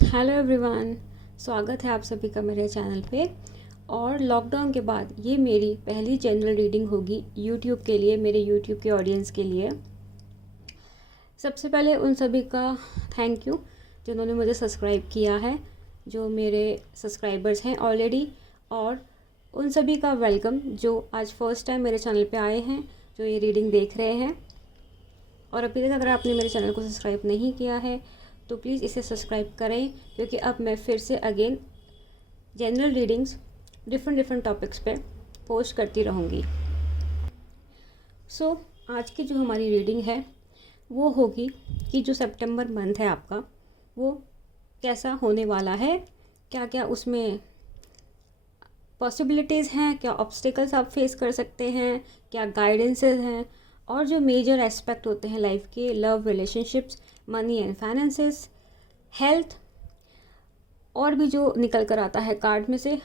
Hello everyone, स्वागत है आप सभी का मेरे चैनल पे। और लॉकडाउन के बाद ये मेरी पहली जनरल रीडिंग होगी यूट्यूब के लिए, मेरे यूट्यूब के ऑडियंस के लिए। सबसे पहले उन सभी का थैंक यू जिन्होंने मुझे सब्सक्राइब किया है, जो मेरे सब्सक्राइबर्स हैं ऑलरेडी। और उन सभी का वेलकम जो आज फर्स्ट टाइम मेरे चैनल पे आए हैं, जो ये रीडिंग देख रहे हैं। और अभी तक अगर आपने मेरे चैनल को सब्सक्राइब नहीं किया है तो प्लीज़ इसे सब्सक्राइब करें, क्योंकि अब मैं फिर से again general readings different topics पे पोस्ट करती रहूँगी। सो आज की जो हमारी रीडिंग है वो होगी कि जो सितंबर मंथ है आपका वो कैसा होने वाला है, क्या क्या उसमें पॉसिबिलिटीज़ हैं, क्या ऑब्स्टिकल्स आप फेस कर सकते हैं, क्या गाइडेंसेस हैं, और जो मेजर एस्पेक्ट होते हैं लाइफ के, love, relationships, money and finances, health, और भी जो निकल कर आता है कार्ड में से,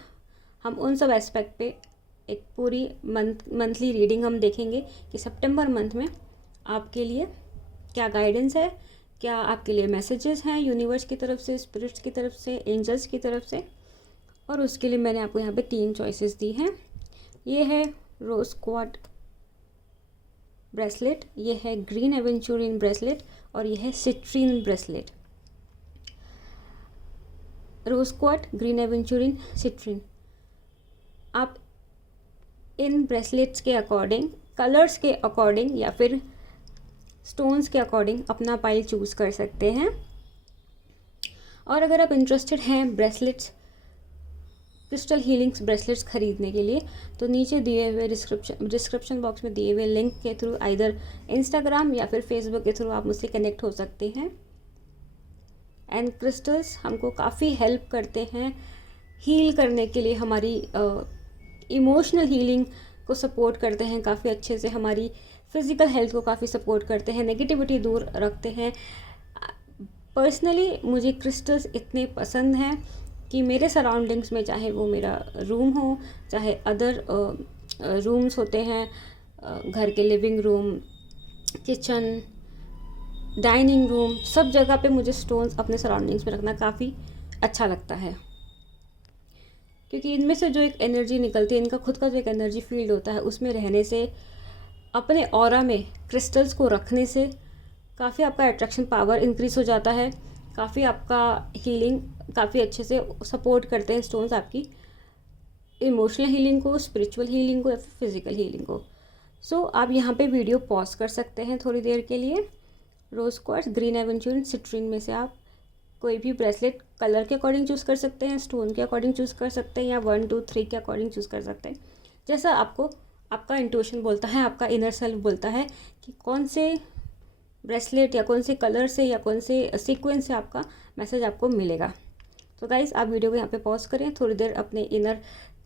हम उन सब एस्पेक्ट पे एक पूरी मंथली रीडिंग हम देखेंगे कि सितंबर मंथ में आपके लिए क्या गाइडेंस है, क्या आपके लिए मैसेजेस हैं यूनिवर्स की तरफ से, स्पिरिट्स की तरफ से, एंजल्स की तरफ से। और उसके लिए मैंने आपको यहाँ पे 3 चॉइसेस दी हैं। ये है रोज क्वार्ट्ज ब्रेसलेट, ये है ग्रीन एवेंचुरिन ब्रेसलेट, और ये है सिट्रीन ब्रेसलेट। रोज क्वार्ट्ज, ग्रीन एवेंचुरिन, सिट्रीन। आप इन ब्रेसलेट्स के अकॉर्डिंग, कलर्स के अकॉर्डिंग या फिर स्टोन्स के अकॉर्डिंग अपना पाइल चूज़ कर सकते हैं। और अगर आप इंटरेस्टेड हैं ब्रेसलेट्स, क्रिस्टल हीलिंग्स ब्रेसलेट्स खरीदने के लिए, तो नीचे दिए हुए डिस्क्रिप्शन बॉक्स में दिए हुए लिंक के थ्रू आइदर इंस्टाग्राम या फिर फेसबुक के थ्रू आप मुझसे कनेक्ट हो सकते हैं। एंड क्रिस्टल्स हमको काफ़ी हेल्प करते हैं हील करने के लिए, हमारी इमोशनल हीलिंग को सपोर्ट करते हैं काफ़ी अच्छे से, हमारी फिज़िकल हेल्थ को काफ़ी सपोर्ट करते हैं, नेगेटिविटी दूर रखते हैं। पर्सनली मुझे क्रिस्टल्स इतने पसंद हैं कि मेरे सराउंडिंग्स में, चाहे वो मेरा रूम हो, चाहे अदर रूम्स होते हैं, घर के living room, kitchen, dining room, सब जगह पे मुझे स्टोन्स अपने सराउंडिंग्स में रखना काफ़ी अच्छा लगता है, क्योंकि इनमें से जो एक एनर्जी निकलती है, इनका खुद का जो एक एनर्जी फील्ड होता है, उसमें रहने से, अपने ऑरा में क्रिस्टल्स को रखने से काफ़ी आपका अट्रैक्शन पावर इंक्रीज़ हो जाता है, काफ़ी आपका हीलिंग काफ़ी अच्छे से सपोर्ट करते हैं स्टोन्स आपकी इमोशनल हीलिंग को, स्पिरिचुअल हीलिंग को या फिर फिज़िकल हीलिंग को। सो आप यहाँ पे वीडियो पॉज कर सकते हैं थोड़ी देर के लिए। रोज क्वार्ट्ज, ग्रीन एवेंचुरिन, सिट्रीन में से आप कोई भी ब्रेसलेट कलर के अकॉर्डिंग चूज़ कर सकते हैं, स्टोन के अकॉर्डिंग चूज़ कर सकते हैं, या 1 2 3 के अकॉर्डिंग चूज़ कर सकते हैं, जैसा आपको आपका इंट्यूशन बोलता है, आपका इनर सेल्फ बोलता है कि कौन से ब्रेसलेट या कौन से कलर से या कौन से सीक्वेंस से आपका मैसेज आपको मिलेगा। तो गाइज़ आप वीडियो को यहाँ पे पॉज करें, थोड़ी देर अपने इनर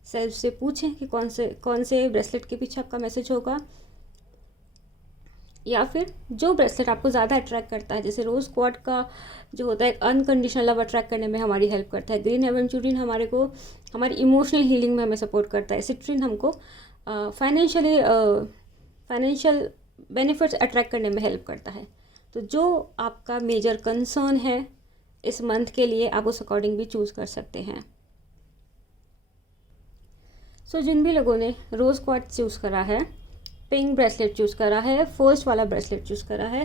सेल्फ से पूछें कि कौन से ब्रेसलेट के पीछे आपका मैसेज होगा, या फिर जो ब्रेसलेट आपको ज़्यादा अट्रैक्ट करता है। जैसे रोज़ क्वार्ट्ज का जो होता है एक अनकंडीशनल लव अट्रैक्ट करने में हमारी हेल्प करता है, ग्रीन एवेंचुरिन हमारे को हमारी इमोशनल हीलिंग में हमें सपोर्ट करता है, सिट्रीन हमको फाइनेंशियल बेनिफिट्स अट्रैक्ट करने में हेल्प करता है। तो जो आपका मेजर कंसर्न है इस मंथ के लिए, आप उस अकॉर्डिंग भी चूज़ कर सकते हैं। सो जिन भी लोगों ने रोज़ क्वार्ट्ज चूज़ करा है, पिंक ब्रेसलेट चूज़ करा है, फर्स्ट वाला ब्रेसलेट चूज़ करा है,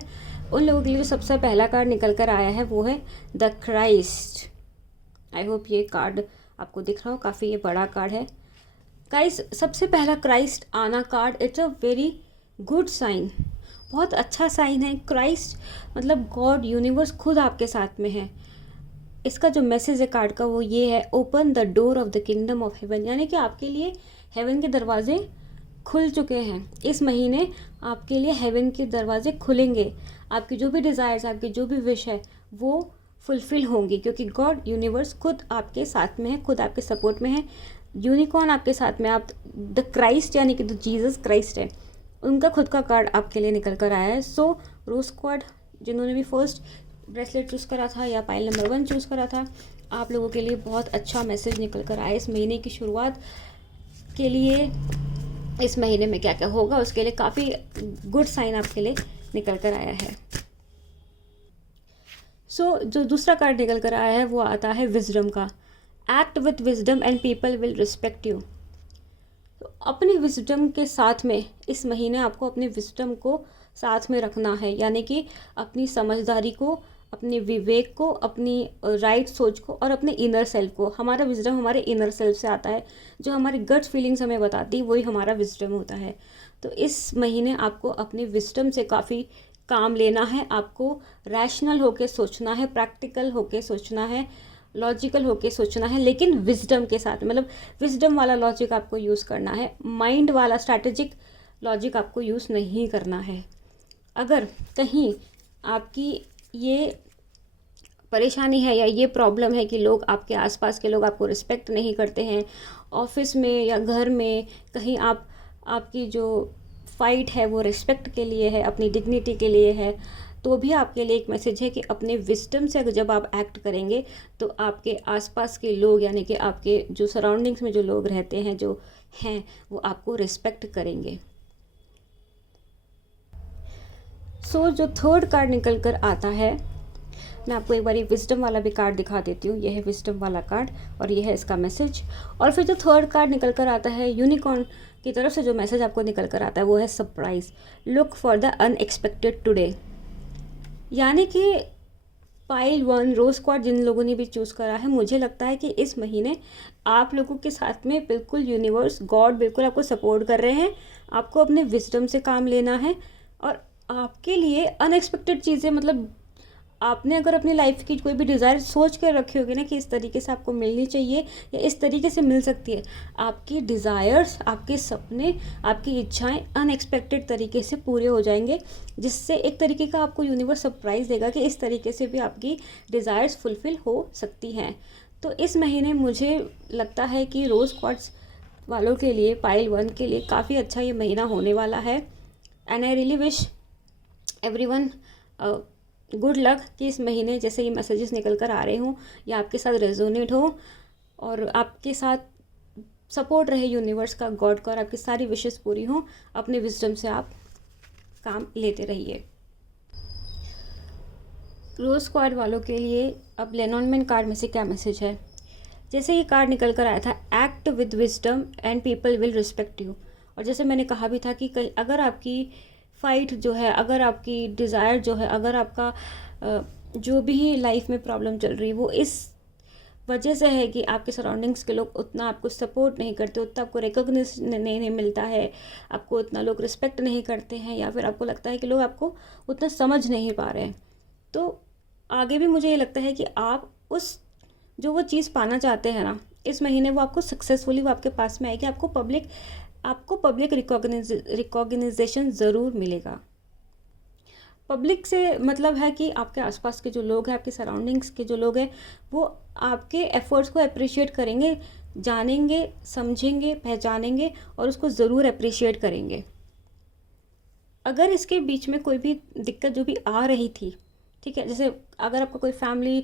उन लोगों के लिए जो सबसे पहला कार्ड निकल कर आया है वो है द क्राइस्ट। आई होप ये कार्ड आपको दिख रहा हो, काफ़ी ये बड़ा कार्ड है गाइस। सबसे पहला क्राइस्ट आना card, it's a very good sign, बहुत अच्छा साइन है। क्राइस्ट मतलब गॉड, यूनिवर्स खुद आपके साथ में है। इसका जो मैसेज है कार्ड का वो ये है, open the door of the kingdom of haven, यानी कि आपके लिए हेवन के दरवाजे खुल चुके हैं। इस महीने आपके लिए हेवन के दरवाजे खुलेंगे, आपकी जो भी डिज़ायर्स, आपकी जो भी विश है वो फुलफिल होंगी, क्योंकि गॉड यूनिवर्स खुद आपके साथ में है, खुद आपके सपोर्ट में है। यूनिकॉर्न आपके साथ में, आप द क्राइस्ट यानी कि द जीसस क्राइस्ट है, उनका खुद का कार्ड आपके लिए निकल कर आया है। सो रोज क्वार्ट्ज जिन्होंने भी फर्स्ट ब्रेसलेट चूज़ करा था या पाइल नंबर 1 चूज़ करा था, आप लोगों के लिए बहुत अच्छा मैसेज निकल कर आया इस महीने की शुरुआत के लिए। इस महीने में क्या क्या होगा उसके लिए काफ़ी गुड साइन आपके लिए निकल कर आया है। जो दूसरा कार्ड निकल कर आया है वो आता है विजडम का। Act with wisdom and people will respect you. तो अपनी विजडम के साथ में इस महीने आपको अपने विजडम को साथ में रखना है, यानी कि अपनी समझदारी को, अपने विवेक को, अपनी राइट सोच को और अपने इनर सेल्फ को। हमारा विजडम हमारे इनर सेल्फ से आता है, जो हमारी गट फीलिंग्स हमें बताती है वही हमारा विजडम होता है। तो इस महीने आपको अपने विजडम से काफ़ी काम लेना है। आपको रैशनल होके सोचना है, प्रैक्टिकल होके सोचना है, लॉजिकल होके सोचना है, लेकिन विजडम के साथ, मतलब विजडम वाला लॉजिक आपको यूज़ करना है। माइंड वाला स्ट्रैटेजिक लॉजिक आपको यूज़ नहीं करना है। अगर कहीं आपकी ये परेशानी है या ये प्रॉब्लम है कि लोग, आपके आसपास के लोग आपको रिस्पेक्ट नहीं करते हैं, ऑफिस में या घर में कहीं आपकी जो फाइट है वो रिस्पेक्ट के लिए है, अपनी डिग्निटी के लिए है, तो भी आपके लिए एक मैसेज है कि अपने विजडम से अगर जब आप एक्ट करेंगे तो आपके आसपास के लोग, यानी कि आपके जो सराउंडिंग्स में जो लोग रहते हैं, जो हैं, वो आपको रिस्पेक्ट करेंगे। जो थर्ड कार्ड निकल कर आता है, मैं आपको एक बार विजडम वाला भी कार्ड दिखा देती हूँ। यह है विजडम वाला कार्ड और यह है इसका मैसेज। और फिर जो थर्ड कार्ड निकल कर आता है, यूनिकॉर्न की तरफ से जो मैसेज आपको निकल कर आता है वो है surprise. Look for the unexpected today. यानी कि पाइल 1 रोज क्वार्ट जिन लोगों ने भी चूज़ करा है, मुझे लगता है कि इस महीने आप लोगों के साथ में बिल्कुल यूनिवर्स, गॉड बिल्कुल आपको सपोर्ट कर रहे हैं। आपको अपने विजडम से काम लेना है और आपके लिए अनएक्सपेक्टेड चीज़ें, मतलब आपने अगर अपनी लाइफ की कोई भी डिज़ायर सोच कर रखी होगी ना कि इस तरीके से आपको मिलनी चाहिए या इस तरीके से मिल सकती है, आपकी डिज़ायर्स, आपके सपने, आपकी इच्छाएं अनएक्सपेक्टेड तरीके से पूरे हो जाएंगे, जिससे एक तरीके का आपको यूनिवर्स सरप्राइज़ देगा कि इस तरीके से भी आपकी डिज़ायर्स फुलफ़िल हो सकती हैं। तो इस महीने मुझे लगता है कि रोज़ क्वार्ट्स वालों के लिए, पाइल 1 के लिए काफ़ी अच्छा ये महीना होने वाला है। And I really wish everyone good luck कि इस महीने जैसे ये मैसेजेस निकल कर आ रहे हों या आपके साथ रेजोनेट हो और आपके साथ सपोर्ट रहे यूनिवर्स का, गॉड का, और आपकी सारी विशेस पूरी हों। अपने विजडम से आप काम लेते रहिए। रोज स्क्वाड वालों के लिए अब लेनॉनमेंट कार्ड में से क्या मैसेज है? जैसे ये कार्ड निकल कर आया था, act with wisdom and people will respect you. और जैसे मैंने कहा भी था कि अगर आपकी फाइट जो है, अगर आपकी डिज़ायर जो है, अगर आपका जो भी लाइफ में प्रॉब्लम चल रही है वो इस वजह से है कि आपके सराउंडिंग्स के लोग उतना आपको सपोर्ट नहीं करते, उतना आपको रिकॉग्निशन नहीं मिलता है, आपको उतना लोग रिस्पेक्ट नहीं करते हैं, या फिर आपको लगता है कि लोग आपको उतना समझ नहीं पा रहे हैं, तो आगे भी मुझे ये लगता है कि आप जो वो चीज़ पाना चाहते हैं ना, इस महीने वो आपको सक्सेसफुली वो आपके पास में आएगी। आपको पब्लिक रिकॉग्निजेशन ज़रूर मिलेगा। पब्लिक से मतलब है कि आपके आसपास के जो लोग हैं, आपके सराउंडिंग्स के जो लोग हैं, वो आपके एफर्ट्स को अप्रिशिएट करेंगे, जानेंगे, समझेंगे, पहचानेंगे और उसको ज़रूर अप्रिशिएट करेंगे। अगर इसके बीच में कोई भी दिक्कत जो भी आ रही थी, ठीक है, जैसे अगर आपका कोई फैमिली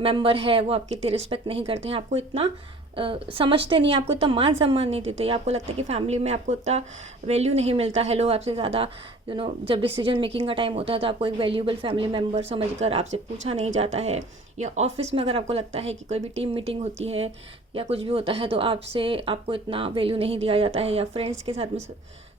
मेम्बर है, वो आपकी इतनी रिस्पेक्ट नहीं करते हैं, आपको इतना समझते नहीं, आपको इतना मान सम्मान नहीं देते, या आपको लगता है कि फैमिली में आपको इतना वैल्यू नहीं मिलता है, लोग आपसे ज़्यादा जब डिसीजन मेकिंग का टाइम होता है तो आपको एक वैल्यूबल फैमिली मेम्बर समझकर आपसे पूछा नहीं जाता है, या ऑफिस में अगर आपको लगता है कि कोई भी टीम मीटिंग होती है या कुछ भी होता है तो आपको इतना वैल्यू नहीं दिया जाता है, या फ्रेंड्स के साथ में,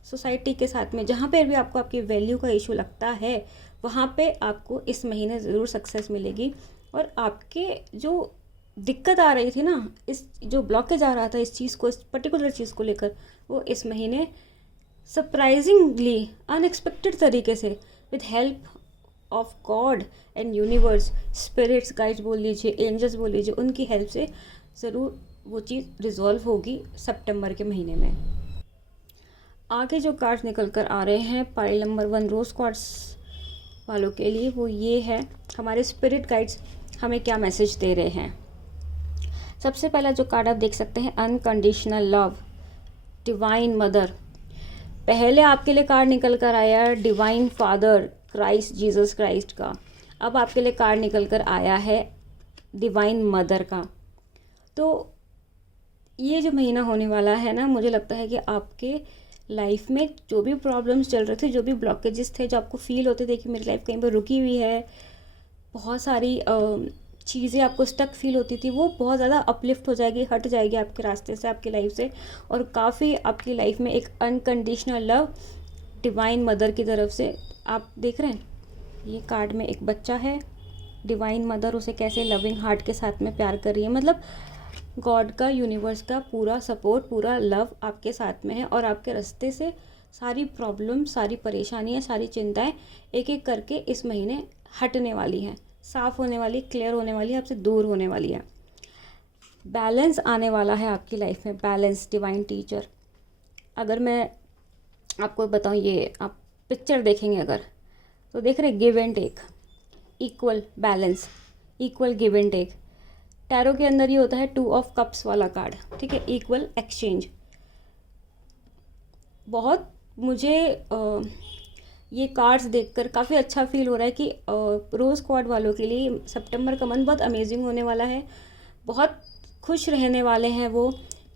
सोसाइटी के साथ में, जहाँ पर भी आपको आपकी वैल्यू का इशू लगता है, वहाँ पे आपको इस महीने ज़रूर सक्सेस मिलेगी। और आपके जो दिक्कत आ रही थी ना, इस जो ब्लॉकेज आ रहा था इस चीज़ को, इस पर्टिकुलर चीज़ को लेकर, वो इस महीने सरप्राइजिंगली अनएक्सपेक्टेड तरीके से with help of God and universe, spirits, guides बोल लीजिए, एंजल्स बोल लीजिए, उनकी हेल्प से ज़रूर वो चीज़ रिजॉल्व होगी सितंबर के महीने में। आगे जो कार्ड्स निकल कर आ रहे हैं पाइल नंबर 1 रोज क्वार्ट्स वालों के लिए, वो ये है, हमारे स्पिरिट गाइड्स हमें क्या मैसेज दे रहे हैं। सबसे पहला जो कार्ड आप देख सकते हैं, अनकंडीशनल लव, डिवाइन मदर। पहले आपके लिए कार्ड निकल कर आया divine father, Christ, Jesus Christ का। अब आपके लिए कार्ड निकल कर आया है डिवाइन मदर का। तो ये जो महीना होने वाला है ना, मुझे लगता है कि आपके लाइफ में जो भी प्रॉब्लम्स चल रहे थे, जो भी ब्लॉकेजेस थे, जो आपको फील होते थे कि मेरी लाइफ कहीं पर रुकी हुई है, बहुत सारी चीज़ें आपको स्टक फील होती थी, वो बहुत ज़्यादा अपलिफ्ट हो जाएगी, हट जाएगी आपके रास्ते से, आपकी लाइफ से। और काफ़ी आपकी लाइफ में एक अनकंडीशनल लव डिवाइन मदर की तरफ से आप देख रहे हैं। ये कार्ड में एक बच्चा है, डिवाइन मदर उसे कैसे लविंग हार्ट के साथ में प्यार कर रही है। मतलब गॉड का, यूनिवर्स का पूरा सपोर्ट, पूरा लव आपके साथ में है। और आपके रास्ते से सारी प्रॉब्लम, सारी परेशानियाँ, सारी चिंताएं एक एक करके इस महीने हटने वाली हैं, साफ़ होने वाली, क्लियर होने वाली है, आपसे दूर होने वाली है। बैलेंस आने वाला है आपकी लाइफ में, बैलेंस, डिवाइन टीचर। अगर मैं आपको बताऊँ, ये आप पिक्चर देखेंगे अगर, तो देख रहे give and take, equal balance, equal give and take. Tarot के अंदर ये होता है 2 ऑफ कप्स वाला कार्ड, ठीक है, इक्वल एक्सचेंज। बहुत मुझे ये कार्ड्स देखकर काफ़ी अच्छा फील हो रहा है कि रोज़ क्वाड वालों के लिए सितंबर का मंथ बहुत अमेजिंग होने वाला है। बहुत खुश रहने वाले हैं वो,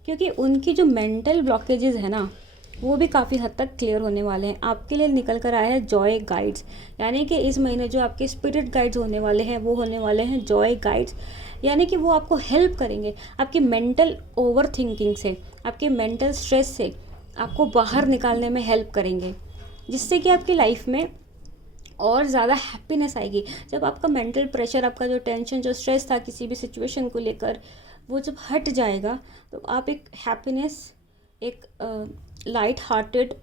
क्योंकि उनकी जो मेंटल ब्लॉकेजेस है ना, वो भी काफ़ी हद तक क्लियर होने वाले हैं। आपके लिए निकल कर आया है जॉय गाइड्स, यानी कि इस महीने जो आपके स्पिरिट गाइड्स होने वाले हैं वो होने वाले हैं जॉय गाइड्स। यानी कि वो आपको हेल्प करेंगे आपकी मेंटल ओवर थिंकिंग से, आपके मेंटल स्ट्रेस से आपको बाहर निकालने में हेल्प करेंगे, जिससे कि आपकी लाइफ में और ज़्यादा हैप्पीनेस आएगी। जब आपका मेंटल प्रेशर, आपका जो टेंशन, जो स्ट्रेस था किसी भी सिचुएशन को लेकर, वो जब हट जाएगा तो आप एक हैप्पीनेस, एक लाइट हार्टेड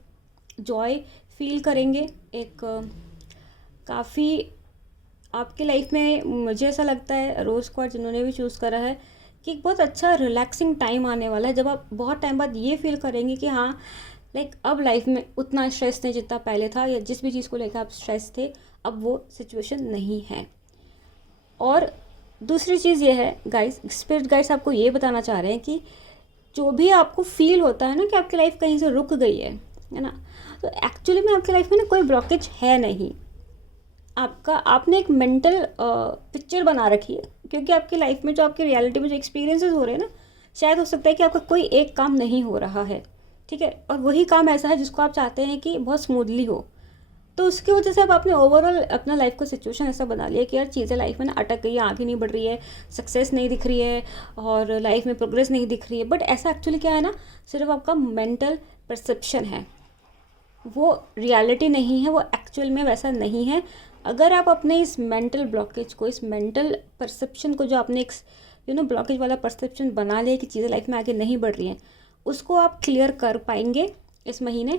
जॉय फील करेंगे। एक काफ़ी आपकी लाइफ में, मुझे ऐसा लगता है रोज़ क्वाड जिन्होंने भी चूज़ करा है, कि एक बहुत अच्छा रिलैक्सिंग टाइम आने वाला है, जब आप बहुत टाइम बाद ये फील करेंगे कि हाँ, लाइक अब लाइफ में उतना स्ट्रेस नहीं जितना पहले था, या जिस भी चीज़ को लेकर आप स्ट्रेस थे, अब वो सिचुएशन नहीं है। और दूसरी चीज़ ये है गाइस, स्पिरिट गाइड्स आपको ये बताना चाह रहे हैं कि जो भी आपको फील होता है ना कि आपकी लाइफ कहीं से रुक गई है ना, तो एक्चुअली में आपकी लाइफ में ना कोई ब्लॉकेज है नहीं। आपने एक मेंटल पिक्चर बना रखी है, क्योंकि आपकी लाइफ में जो आपकी रियलिटी में जो एक्सपीरियंसेस हो रहे हैं ना, शायद हो सकता है कि आपका कोई एक काम नहीं हो रहा है, ठीक है, और वही काम ऐसा है जिसको आप चाहते हैं कि बहुत स्मूथली हो। तो उसकी वजह से अब आपने ओवरऑल अपना लाइफ का सिचुएशन ऐसा बना लिया कि यार चीज़ें लाइफ में ना अटक गई है, आगे नहीं बढ़ रही है, सक्सेस नहीं दिख रही है और लाइफ में प्रोग्रेस नहीं दिख रही है। बट ऐसा एक्चुअली क्या है ना, सिर्फ आपका मेंटल परसेप्शन है, वो रियलिटी नहीं है, वो एक्चुअल में वैसा नहीं है। अगर आप अपने इस मेंटल ब्लॉकेज को, इस मेंटल परसेप्शन को, जो आपने एक ब्लॉकेज वाला परसेप्शन बना लिया कि चीज़ें लाइफ में आगे नहीं बढ़ रही हैं, उसको आप क्लियर कर पाएंगे इस महीने।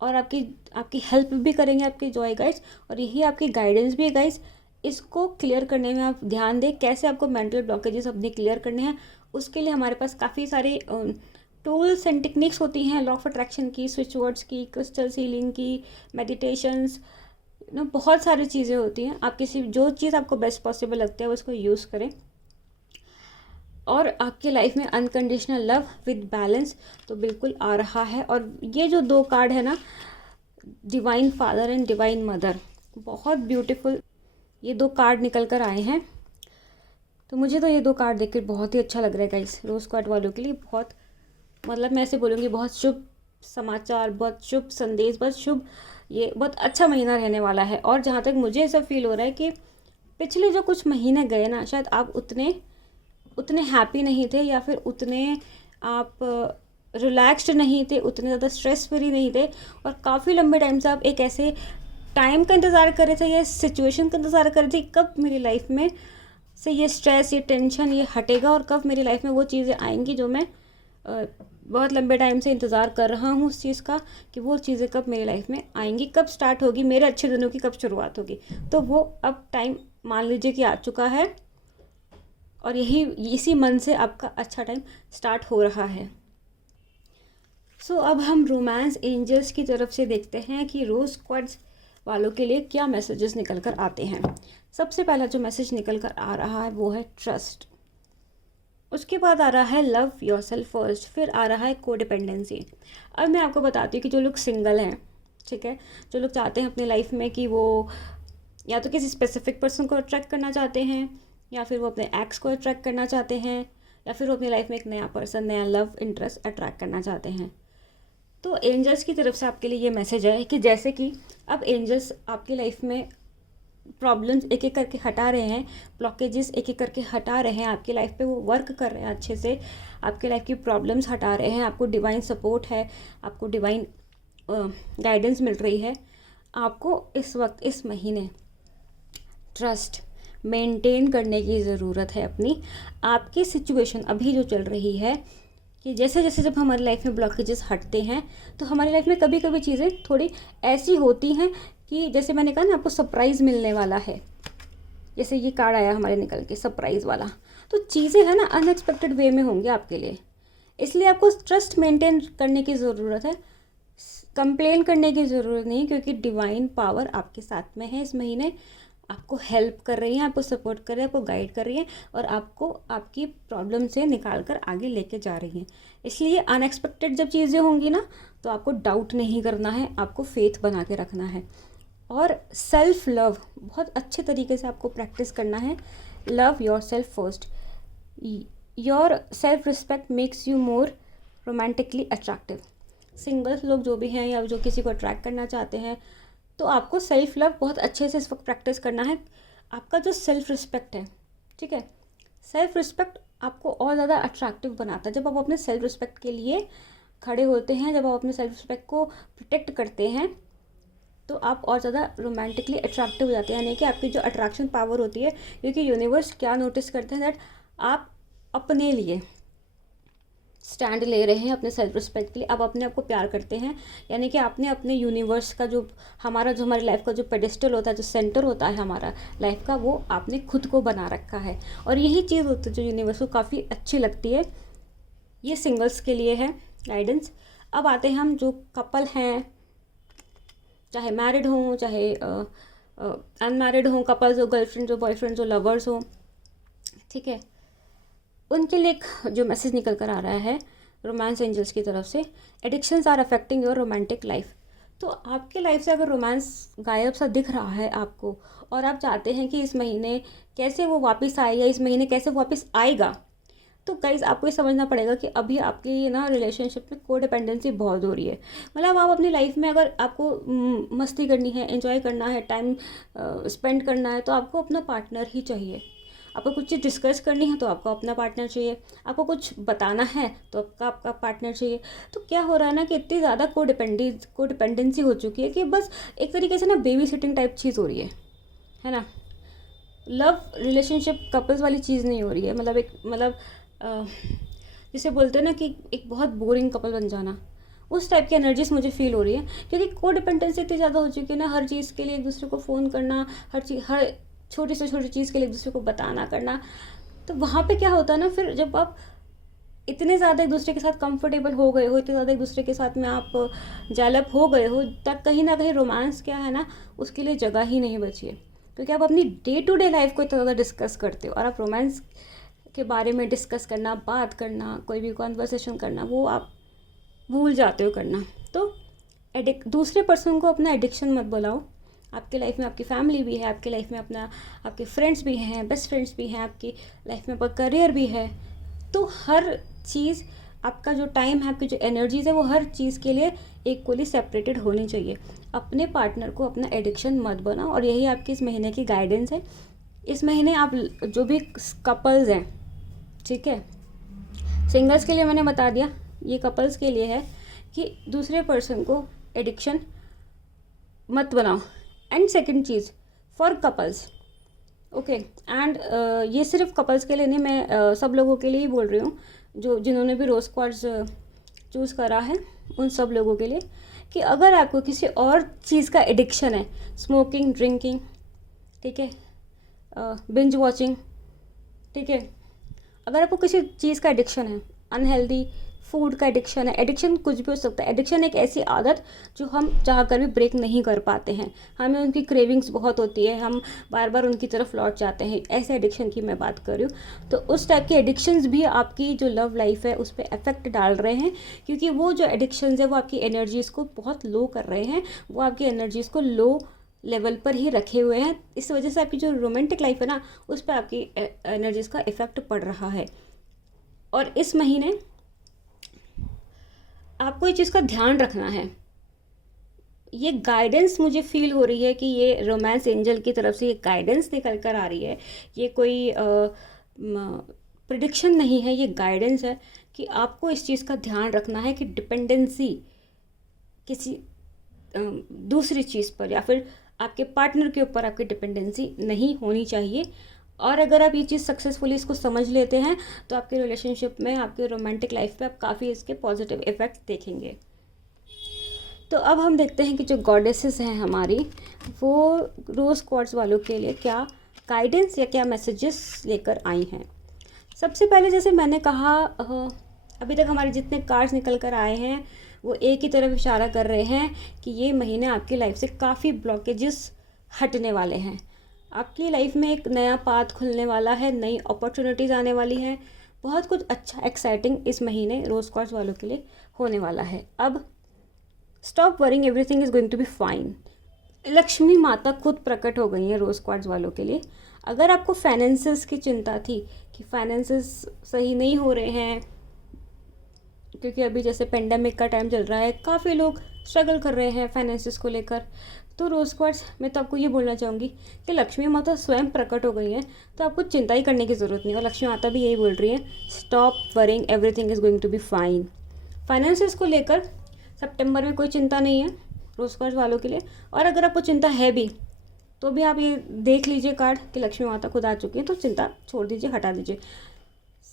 और आपकी हेल्प भी करेंगे आपके जॉय गाइड्स, और यही आपकी गाइडेंस भी है गाइड्स। इसको क्लियर करने में आप ध्यान दें, कैसे आपको मेंटल ब्लॉकेजेस अपने क्लियर करने हैं। उसके लिए हमारे पास काफ़ी सारे टूल्स एंड टेक्निक्स होती हैं, लॉ ऑफ अट्रैक्शन की, स्विच वर्ड्स की, क्रिस्टल सीलिंग की, मेडिटेशंस, बहुत सारी चीज़ें होती हैं। आप किसी जो चीज़ आपको बेस्ट पॉसिबल लगता है उसको यूज़ करें, और आपकी लाइफ में अनकंडीशनल लव विद बैलेंस तो बिल्कुल आ रहा है। और ये जो 2 कार्ड है ना, divine father and divine mother, बहुत ब्यूटीफुल ये 2 कार्ड निकल कर आए हैं। तो मुझे तो ये 2 कार्ड देखकर बहुत ही अच्छा लग रहा है गाइस, रोज़ कार्ड वालों के लिए बहुत, मतलब मैं ऐसे बोलूँगी बहुत शुभ समाचार, बहुत शुभ संदेश, बहुत शुभ, ये बहुत अच्छा महीना रहने वाला है। और जहाँ तक मुझे ऐसा फील हो रहा है कि पिछले जो कुछ महीने गए ना, शायद आप उतने हैप्पी नहीं थे, या फिर उतने आप रिलैक्स्ड नहीं थे, उतने ज़्यादा स्ट्रेस फ्री नहीं थे, और काफ़ी लंबे टाइम से आप एक ऐसे टाइम का इंतज़ार कर रहे थे, या सिचुएशन का इंतज़ार कर रहे थे, कब मेरी लाइफ में से ये स्ट्रेस, ये टेंशन, ये हटेगा, और कब मेरी लाइफ में वो चीज़ें आएंगी जो मैं बहुत लंबे टाइम से इंतज़ार कर रहा हूँ उस चीज़ का, कि वो चीज़ें कब मेरी लाइफ में आएंगी, कब स्टार्ट होगी, मेरे अच्छे दिनों की कब शुरुआत होगी। तो वो अब टाइम मान लीजिए कि आ चुका है, और इसी मन से आपका अच्छा टाइम स्टार्ट हो रहा है। सो अब हम रोमांस एंजल्स की तरफ से देखते हैं कि रोज़ क्वाड्स वालों के लिए क्या मैसेजेस निकल कर आते हैं। सबसे पहला जो मैसेज निकल कर आ रहा है वो है ट्रस्ट, उसके बाद आ रहा है लव योरसेल्फ फर्स्ट, फिर आ रहा है कोडिपेंडेंसी। अब मैं आपको बताती हूँ कि जो लोग सिंगल हैं, ठीक है, जो लोग चाहते हैं अपनी लाइफ में कि वो या तो किसी स्पेसिफिक पर्सन को अट्रैक्ट करना चाहते हैं, या फिर वो अपने एक्स को अट्रैक्ट करना चाहते हैं, या फिर वो अपनी लाइफ में एक नया पर्सन, नया लव इंटरेस्ट अट्रैक्ट करना चाहते हैं, तो एंजल्स की तरफ से आपके लिए ये मैसेज है कि जैसे कि अब एंजल्स आपकी लाइफ में प्रॉब्लम्स एक एक करके हटा रहे हैं, ब्लॉकेजेस एक एक करके हटा रहे हैं, आपकी लाइफ पे वो वर्क कर रहे हैं अच्छे से, आपके लाइफ की प्रॉब्लम्स हटा रहे हैं, आपको डिवाइन सपोर्ट है, आपको डिवाइन गाइडेंस मिल रही है। आपको इस वक्त, इस महीने ट्रस्ट मेंटेन करने की ज़रूरत है अपनी। आपकी सिचुएशन अभी जो चल रही है कि जैसे जैसे जब हमारी लाइफ में ब्लॉकेजेस हटते हैं तो हमारी लाइफ में कभी कभी चीज़ें थोड़ी ऐसी होती हैं कि जैसे मैंने कहा ना, आपको सरप्राइज़ मिलने वाला है। जैसे ये कार्ड आया हमारे निकल के, सरप्राइज़ वाला, तो चीज़ें है ना अनएक्सपेक्टेड वे में होंगी आपके लिए, इसलिए आपको ट्रस्ट मेंटेन करने की ज़रूरत है। कंप्लेन करने की ज़रूरत नहीं, क्योंकि डिवाइन पावर आपके साथ में है इस महीने, आपको हेल्प कर रही है, आपको सपोर्ट कर रही है, आपको गाइड कर रही है और आपको आपकी प्रॉब्लम से निकाल कर आगे लेके जा रही हैं। इसलिए अनएक्सपेक्टेड जब चीज़ें होंगी ना, तो आपको डाउट नहीं करना है, आपको फेथ बना के रखना है। और सेल्फ लव बहुत अच्छे तरीके से आपको प्रैक्टिस करना है। Love your self first. Your self respect makes you more romantically attractive. Singles लोग जो भी हैं या जो किसी को अट्रैक्ट करना चाहते हैं, तो आपको सेल्फ लव बहुत अच्छे से इस वक्त प्रैक्टिस करना है। आपका जो सेल्फ रिस्पेक्ट है, ठीक है, सेल्फ रिस्पेक्ट आपको और ज़्यादा अट्रैक्टिव बनाता है। जब आप अपने सेल्फ रिस्पेक्ट के लिए खड़े होते हैं, जब आप अपने सेल्फ रिस्पेक्ट को प्रोटेक्ट करते हैं, तो आप और ज़्यादा रोमांटिकली अट्रैक्टिव हो जाते हैं। यानी कि आपकी जो अट्रैक्शन पावर होती है, क्योंकि यूनिवर्स क्या नोटिस करते हैं, दैट आप अपने लिए स्टैंड ले रहे हैं, अपने सेल्फ रिस्पेक्ट के लिए, आप अपने आप को प्यार करते हैं। यानी कि आपने अपने यूनिवर्स का जो हमारी लाइफ का जो पेडिस्टल होता है, जो सेंटर होता है हमारा लाइफ का, वो आपने खुद को बना रखा है। और यही चीज़ होती है जो यूनिवर्स को काफ़ी अच्छी लगती है। ये सिंगल्स के लिए है गाइडेंस। अब आते हैं हम जो कपल हैं, चाहे मैरिड हों चाहे अनमैरिड हों, कपल्स हो, गर्लफ्रेंड हो, बॉयफ्रेंड हो, लवर्स हो, ठीक है, उनके लिए एक जो मैसेज निकल कर आ रहा है रोमांस एंजल्स की तरफ से, addictions are affecting your romantic life. तो आपके लाइफ से अगर रोमांस गायब सा दिख रहा है आपको, और आप चाहते हैं कि इस महीने कैसे वो वापस आए या इस महीने कैसे वो वापस आएगा, तो गाइज आपको ये समझना पड़ेगा कि अभी आपकी ना रिलेशनशिप में को डिपेंडेंसी बहुत हो रही है। मतलब आप अपनी लाइफ में अगर आपको मस्ती करनी है, एंजॉय करना है, टाइम स्पेंड करना है, तो आपको अपना पार्टनर ही चाहिए। आपको कुछ चीज़ डिस्कस करनी है तो आपको अपना पार्टनर चाहिए, आपको कुछ बताना है तो आपका पार्टनर चाहिए। तो क्या हो रहा है ना कि इतनी ज़्यादा को डिपेंडेंसी हो चुकी है कि बस एक तरीके से ना बेबी सिटिंग टाइप चीज़ हो रही है ना। लव रिलेशनशिप कपल्स वाली चीज़ नहीं हो रही है। जिसे बोलते हैं ना कि एक बहुत बोरिंग कपल बन जाना, उस टाइप की एनर्जीज मुझे फील हो रही है। क्योंकि को डिपेंडेंसी इतनी ज़्यादा हो चुकी है ना, हर चीज़ के लिए एक दूसरे को फ़ोन करना, हर छोटी से छोटी चीज़ के लिए एक दूसरे को बताना करना। तो वहाँ पे क्या होता है ना, फिर जब आप इतने ज़्यादा एक दूसरे के साथ कंफर्टेबल हो गए हो, इतने ज़्यादा एक दूसरे के साथ में आप डेवलप हो गए हो, तब कहीं ना कहीं रोमांस क्या है ना, उसके लिए जगह ही नहीं बची है। क्योंकि आप अपनी डे टू डे लाइफ को इतना ज़्यादा डिस्कस करते हो, और आप रोमांस के बारे में डिस्कस करना, बात करना, कोई भी कॉन्वर्सेशन करना, वो आप भूल जाते हो करना। तो दूसरे पर्सन को अपना एडिक्शन मत बुलाओ। आपके लाइफ में आपकी फैमिली भी है, आपके लाइफ में आपके फ्रेंड्स भी हैं, बेस्ट फ्रेंड्स भी हैं, आपकी लाइफ में आपका करियर भी है। तो हर चीज़, आपका जो टाइम है, आपकी जो एनर्जीज़ है, वो हर चीज़ के लिए इक्वली सेपरेटेड होनी चाहिए। अपने पार्टनर को अपना एडिक्शन मत बनाओ। और यही आपकी इस महीने की गाइडेंस है। इस महीने आप जो भी कपल्स हैं, ठीक है, सिंगल्स के लिए मैंने बता दिया, ये कपल्स के लिए है कि दूसरे पर्सन को एडिक्शन मत बनाओ। And second cheese for couples, okay, and ये सिर्फ कपल्स के लिए नहीं, मैं सब लोगों के लिए ही बोल रही हूँ, जिन्होंने भी रोज़ क्वार्ट्ज चूज़ करा है, उन सब लोगों के लिए, कि अगर आपको किसी और चीज़ का एडिक्शन है, स्मोकिंग, ड्रिंकिंग, ठीक है, बिंज वॉचिंग, ठीक है, अगर आपको किसी चीज़ का एडिक्शन है, अनहेल्दी फूड का एडिक्शन है, एडिक्शन कुछ भी हो सकता है। एडिक्शन एक ऐसी आदत जो हम चाह कर भी ब्रेक नहीं कर पाते हैं, हमें उनकी क्रेविंग्स बहुत होती है, हम बार बार उनकी तरफ लौट जाते हैं, ऐसे एडिक्शन की मैं बात कर रही हूँ। तो उस टाइप के एडिक्शंस भी आपकी जो लव लाइफ है उस पर इफेक्ट डाल रहे हैं, क्योंकि वो जो एडिक्शंस है वो आपकी एनर्जीज़ को बहुत लो कर रहे हैं, वो आपकी एनर्जीज़ को लो लेवल पर ही रखे हुए हैं। इस वजह से आपकी जो रोमांटिक लाइफ है ना, उस पर आपकी एनर्जीज़ का इफेक्ट पड़ रहा है। और इस महीने आपको ये चीज़ का ध्यान रखना है ये गाइडेंस मुझे फील हो रही है कि ये रोमांस एंजल की तरफ से ये गाइडेंस निकल कर आ रही है। ये कोई प्रिडिक्शन नहीं है, ये गाइडेंस है कि आपको इस चीज़ का ध्यान रखना है कि डिपेंडेंसी किसी दूसरी चीज़ पर या फिर आपके पार्टनर के ऊपर आपकी डिपेंडेंसी नहीं होनी चाहिए। और अगर आप ये चीज़ सक्सेसफुली इसको समझ लेते हैं तो आपके रिलेशनशिप में, आपके रोमांटिक लाइफ पे आप काफ़ी इसके पॉजिटिव इफ़ेक्ट देखेंगे। तो अब हम देखते हैं कि जो गॉडेसेस हैं हमारी, वो रोज़ क्वार्ट्ज वालों के लिए क्या गाइडेंस या क्या मैसेजेस लेकर आई हैं। सबसे पहले जैसे मैंने कहा, अभी तक हमारे जितने कार्ड्स निकल कर आए हैं वो एक ही तरफ इशारा कर रहे हैं कि ये महीने आपकी लाइफ से काफ़ी ब्लॉकेजेस हटने वाले हैं। आपकी लाइफ में एक नया पाथ खुलने वाला है, नई अपॉर्चुनिटीज़ आने वाली हैं। बहुत कुछ अच्छा एक्साइटिंग इस महीने रोज़ क्वार्ट्ज वालों के लिए होने वाला है। अब stop worrying, everything is going to be fine. Lakshmi माता खुद प्रकट हो गई हैं रोज़ क्वार्ट्ज वालों के लिए। अगर आपको फाइनेंसेस की चिंता थी कि फाइनेंसेस सही नहीं हो रहे हैं, क्योंकि अभी जैसे पेंडेमिक का टाइम चल रहा है, काफ़ी लोग स्ट्रगल कर रहे हैं फाइनेंसेस को लेकर, तो रोज़ क्वार्ट्ज मैं तो आपको ये बोलना चाहूँगी कि लक्ष्मी माता स्वयं प्रकट हो गई हैं, तो आपको चिंता ही करने की ज़रूरत नहीं। और लक्ष्मी माता भी यही बोल रही है, stop worrying, everything is going to be fine. Finances को लेकर सितंबर में कोई चिंता नहीं है रोज़ क्वार्ट्ज वालों के लिए। और अगर आपको चिंता है भी तो भी आप ये देख लीजिए कार्ड कि लक्ष्मी माता खुद आ चुकी है, तो चिंता छोड़ दीजिए, हटा दीजिए।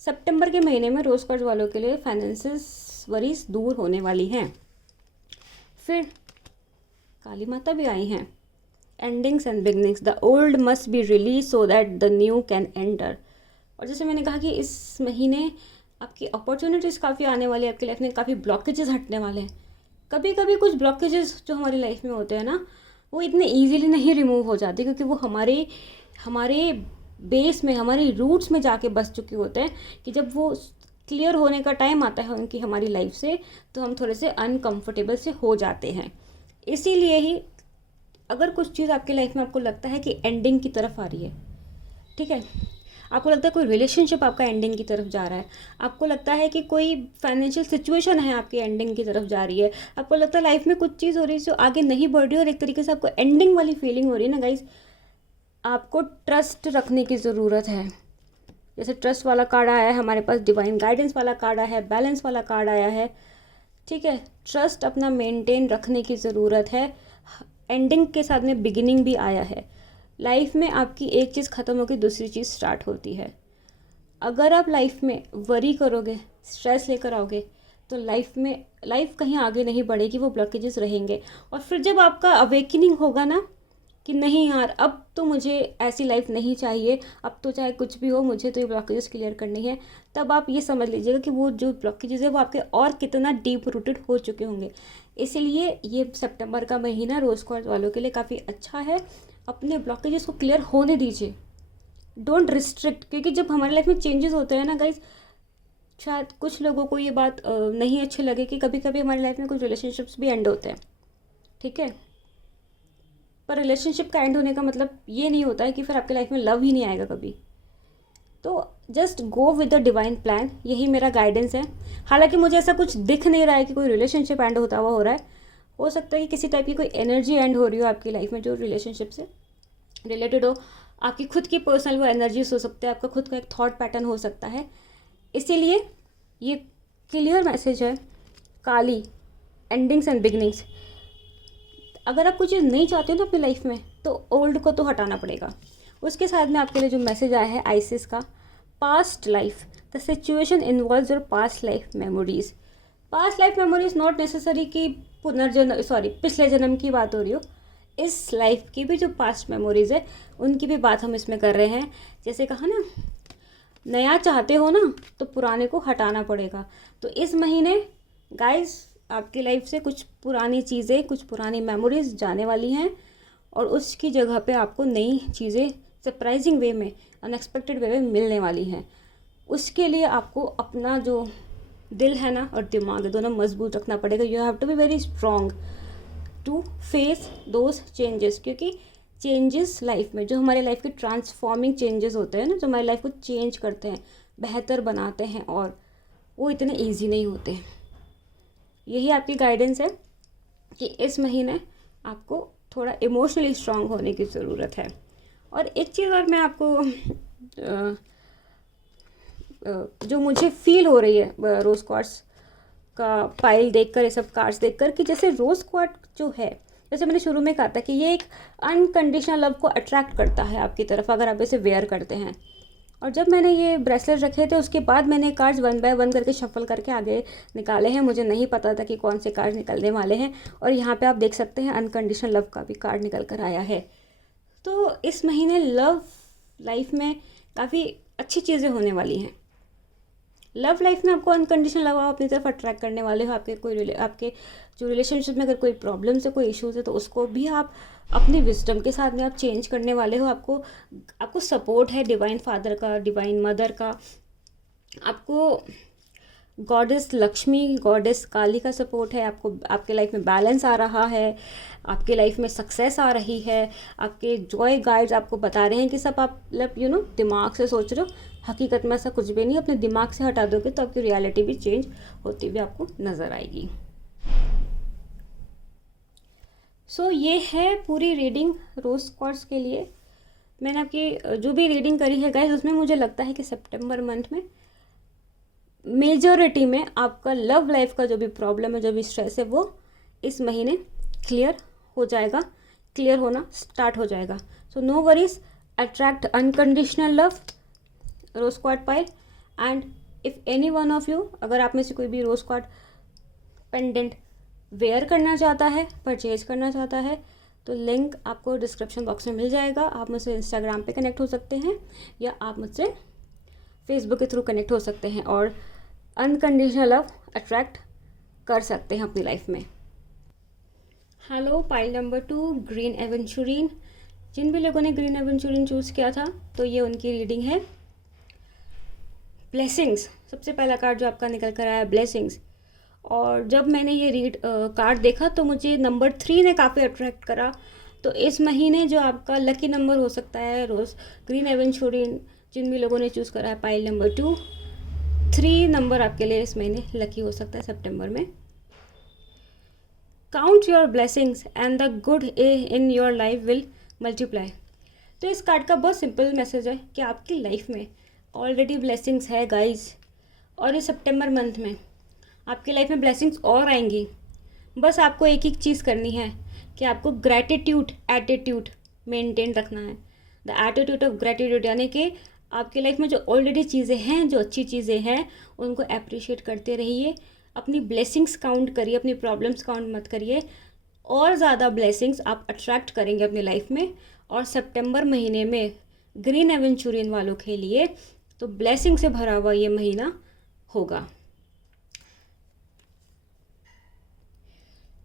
सितंबर के महीने में रोज़ क्वार्ट्ज वालों के लिए फाइनेंसेस वरीज दूर होने वाली हैं। फिर काली माता भी आई हैं। Endings and beginnings, the old must be release so that the new can enter. और जैसे मैंने कहा कि इस महीने आपकी अपॉर्चुनिटीज़ काफ़ी आने वाली है, आपकी लाइफ में काफ़ी ब्लॉकेजेस हटने वाले हैं। कभी कभी कुछ ब्लॉकेजेस जो हमारी लाइफ में होते हैं ना, वो इतने ईजीली नहीं रिमूव हो जाते, क्योंकि वो हमारे बेस में, हमारी रूट्स में जाके बस चुके होते हैं कि जब वो क्लियर होने का टाइम आता है उनकी हमारी लाइफ से, तो हम थोड़े से अनकंफर्टेबल से हो जाते हैं। इसीलिए ही अगर कुछ चीज़ आपकी लाइफ में आपको लगता है कि एंडिंग की तरफ आ रही है, ठीक है, आपको लगता है कोई रिलेशनशिप आपका एंडिंग की तरफ जा रहा है, आपको लगता है कि कोई फाइनेंशियल सिचुएशन है आपकी एंडिंग की तरफ जा रही है, आपको लगता है लाइफ में कुछ चीज़ हो रही है जो आगे नहीं बढ़ रही है और एक तरीके से आपको एंडिंग वाली फीलिंग हो रही है ना गाइज, आपको ट्रस्ट रखने की ज़रूरत है। जैसे ट्रस्ट वाला कार्ड आया है हमारे पास, डिवाइन गाइडेंस वाला कार्ड आया है, बैलेंस वाला कार्ड आया है, ठीक है। ट्रस्ट अपना मेंटेन रखने की ज़रूरत है। एंडिंग के साथ में बिगिनिंग भी आया है। लाइफ में आपकी एक चीज़ ख़त्म होकर दूसरी चीज़ स्टार्ट होती है। अगर आप लाइफ में वरी करोगे, स्ट्रेस लेकर आओगे, तो लाइफ कहीं आगे नहीं बढ़ेगी, वो ब्लॉकेजेस रहेंगे। और फिर जब आपका अवेकनिंग होगा ना कि नहीं यार, अब तो मुझे ऐसी लाइफ नहीं चाहिए, अब तो चाहे कुछ भी हो मुझे तो ये ब्लॉकेजेस क्लियर करनी है, तब आप ये समझ लीजिएगा कि वो जो ब्लॉकेजेस है वो आपके और कितना डीप रूटेड हो चुके होंगे। इसीलिए ये सितंबर का महीना रोज़ क्वार्ट्ज वालों के लिए काफ़ी अच्छा है। अपने ब्लॉकेजेस को क्लियर होने दीजिए, डोंट रिस्ट्रिक्ट, क्योंकि जब हमारी लाइफ में चेंजेस होते हैं ना गाइज, शायद कुछ लोगों को ये बात नहीं अच्छी लगे कि कभी कभी हमारी लाइफ में कुछ रिलेशनशिप्स भी एंड होते हैं, ठीक है, पर रिलेशनशिप का एंड होने का मतलब ये नहीं होता है कि फिर आपकी लाइफ में लव ही नहीं आएगा कभी। तो just go with the divine plan, यही मेरा गाइडेंस है। हालांकि मुझे ऐसा कुछ दिख नहीं रहा है कि कोई रिलेशनशिप एंड होता हुआ हो रहा है। हो सकता है कि किसी टाइप की कोई एनर्जी एंड हो रही हो आपकी लाइफ में जो रिलेशनशिप से रिलेटेड हो, आपकी खुद की पर्सनल वो एनर्जीज हो सकते हैं, आपका खुद का एक थॉट पैटर्न हो सकता है। इसीलिए ये क्लियर मैसेज है, काली एंडिंग्स एंड बिगनिंग्स। अगर आप कुछ चीज़ नहीं चाहते हो ना अपनी लाइफ में, तो ओल्ड को तो हटाना पड़ेगा। उसके साथ में आपके लिए जो मैसेज आया है आइसिस का, past life, the situation involves your past life memories. Past life memories not necessary कि पिछले जन्म की बात हो रही हो, इस लाइफ की भी जो पास्ट मेमोरीज है उनकी भी बात हम इसमें कर रहे हैं। जैसे कहा ना, नया चाहते हो ना तो पुराने को हटाना पड़ेगा। तो इस महीने गाइस आपकी लाइफ से कुछ पुरानी चीज़ें, कुछ पुरानी मेमोरीज जाने वाली हैं और उसकी जगह पे आपको नई चीज़ें सरप्राइजिंग वे में, अनएक्सपेक्टेड वे में मिलने वाली हैं। उसके लिए आपको अपना जो दिल है ना और दिमाग दोनों मजबूत रखना पड़ेगा। You have to be very strong to face those changes, क्योंकि चेंजेस लाइफ में, जो हमारे लाइफ के ट्रांसफॉर्मिंग चेंजेस होते हैं ना, जो हमारी लाइफ को चेंज करते हैं, बेहतर बनाते हैं, और वो इतने ईजी नहीं होते हैं। यही आपकी गाइडेंस है कि इस महीने आपको थोड़ा इमोशनली स्ट्रांग होने की ज़रूरत है। और एक चीज़ और मैं आपको जो मुझे फील हो रही है रोज़ क्वार्ट्स का पाइल देखकर, ये सब कार्ड्स देखकर, कि जैसे रोज़ क्वार्ट्स जो है, जैसे मैंने शुरू में कहा था कि ये एक अनकंडीशनल लव को अट्रैक्ट करता है आपकी तरफ अगर आप इसे वेयर करते हैं। और जब मैंने ये ब्रेसलेट रखे थे उसके बाद मैंने कार्ड्स 1 बाय 1 करके शफल करके आगे निकाले हैं। मुझे नहीं पता था कि कौन से कार्ड निकलने वाले हैं। और यहाँ पे आप देख सकते हैं अनकंडीशनल लव का भी कार्ड निकल कर आया है। तो इस महीने लव लाइफ में काफ़ी अच्छी चीज़ें होने वाली हैं। लव लाइफ में आपको अनकंडीशनल लव आप अपनी तरफ अट्रैक्ट करने वाले हो। आपके जो रिलेशनशिप में अगर कोई प्रॉब्लम्स है, कोई इश्यूज़ है, तो उसको भी आप अपनी विजडम के साथ में आप चेंज करने वाले हो। आपको सपोर्ट है डिवाइन फादर का, डिवाइन मदर का, आपको गॉडेस लक्ष्मी, गॉडेस काली का सपोर्ट है। आपको आपके लाइफ में बैलेंस आ रहा है, आपके लाइफ में सक्सेस आ रही है। आपके जॉय गाइड्स आपको बता रहे हैं कि सब आप दिमाग से सोच रहे हो, हकीकत में ऐसा कुछ भी नहीं। अपने दिमाग से हटा दोगे तो आपकी रियलिटी भी चेंज होती हुई आपको नज़र आएगी। सो ये है पूरी रीडिंग रोज़ क्वार्ट्स के लिए। मैंने आपकी जो भी रीडिंग करी है गाइस, उसमें मुझे लगता है कि सितंबर मंथ में मेजॉरिटी में आपका लव लाइफ का जो भी प्रॉब्लम है, जो भी स्ट्रेस है, वो इस महीने क्लियर हो जाएगा, क्लियर होना स्टार्ट हो जाएगा। So no worries, attract unconditional love rose quartz pile. And if anyone of you, अगर आप में से कोई भी रोज़ क्वार्ट पेंडेंट वेयर करना चाहता है, परचेज करना चाहता है, तो लिंक आपको डिस्क्रिप्शन बॉक्स में मिल जाएगा। आप मुझसे इंस्टाग्राम पे कनेक्ट हो सकते हैं या आप मुझसे फेसबुक के थ्रू कनेक्ट हो सकते हैं और अनकंडीशनल लव अट्रैक्ट कर सकते हैं अपनी लाइफ में। Hello, pile number 2 green aventurine. जिन भी लोगों ने ग्रीन एवेंचुरिन चूज़ किया था तो ये उनकी रीडिंग है। ब्लेसिंग्स, सबसे पहला कार्ड जो आपका निकल कर आया, ब्लेसिंग्स। और जब मैंने ये कार्ड देखा तो मुझे नंबर 3 ने काफ़ी अट्रैक्ट करा। तो इस महीने जो आपका लकी नंबर हो सकता है रोज़ ग्रीन एवेंचुरिन, जिन भी लोगों ने चूज़ करा है पाइल नंबर 2, 3 नंबर आपके लिए इस महीने लकी हो सकता है सितंबर में। Count your blessings and the good in your life will multiply. तो इस कार्ड का बहुत सिंपल मैसेज है कि आपकी लाइफ में ऑलरेडी ब्लेसिंग्स है गाइज, और इस सितंबर मंथ में आपकी लाइफ में ब्लेसिंग्स और आएंगी। बस आपको एक ही चीज़ करनी है कि आपको ग्रैटिट्यूड एटीट्यूड मेंटेन रखना है। द एटीट्यूड ऑफ ग्रैटिट्यूड, यानी कि आपकी लाइफ में जो ऑलरेडी चीज़ें हैं, जो अच्छी चीज़ें हैं, उनको अप्रिशिएट करते रहिए। अपनी ब्लेसिंग्स काउंट करिए, अपनी प्रॉब्लम्स काउंट मत करिए। और ज़्यादा ब्लेसिंग्स आप अट्रैक्ट करेंगे अपनी लाइफ में। और सितंबर महीने में ग्रीन एवेंचुरियन वालों के लिए तो ब्लेसिंग से भरा हुआ ये महीना होगा।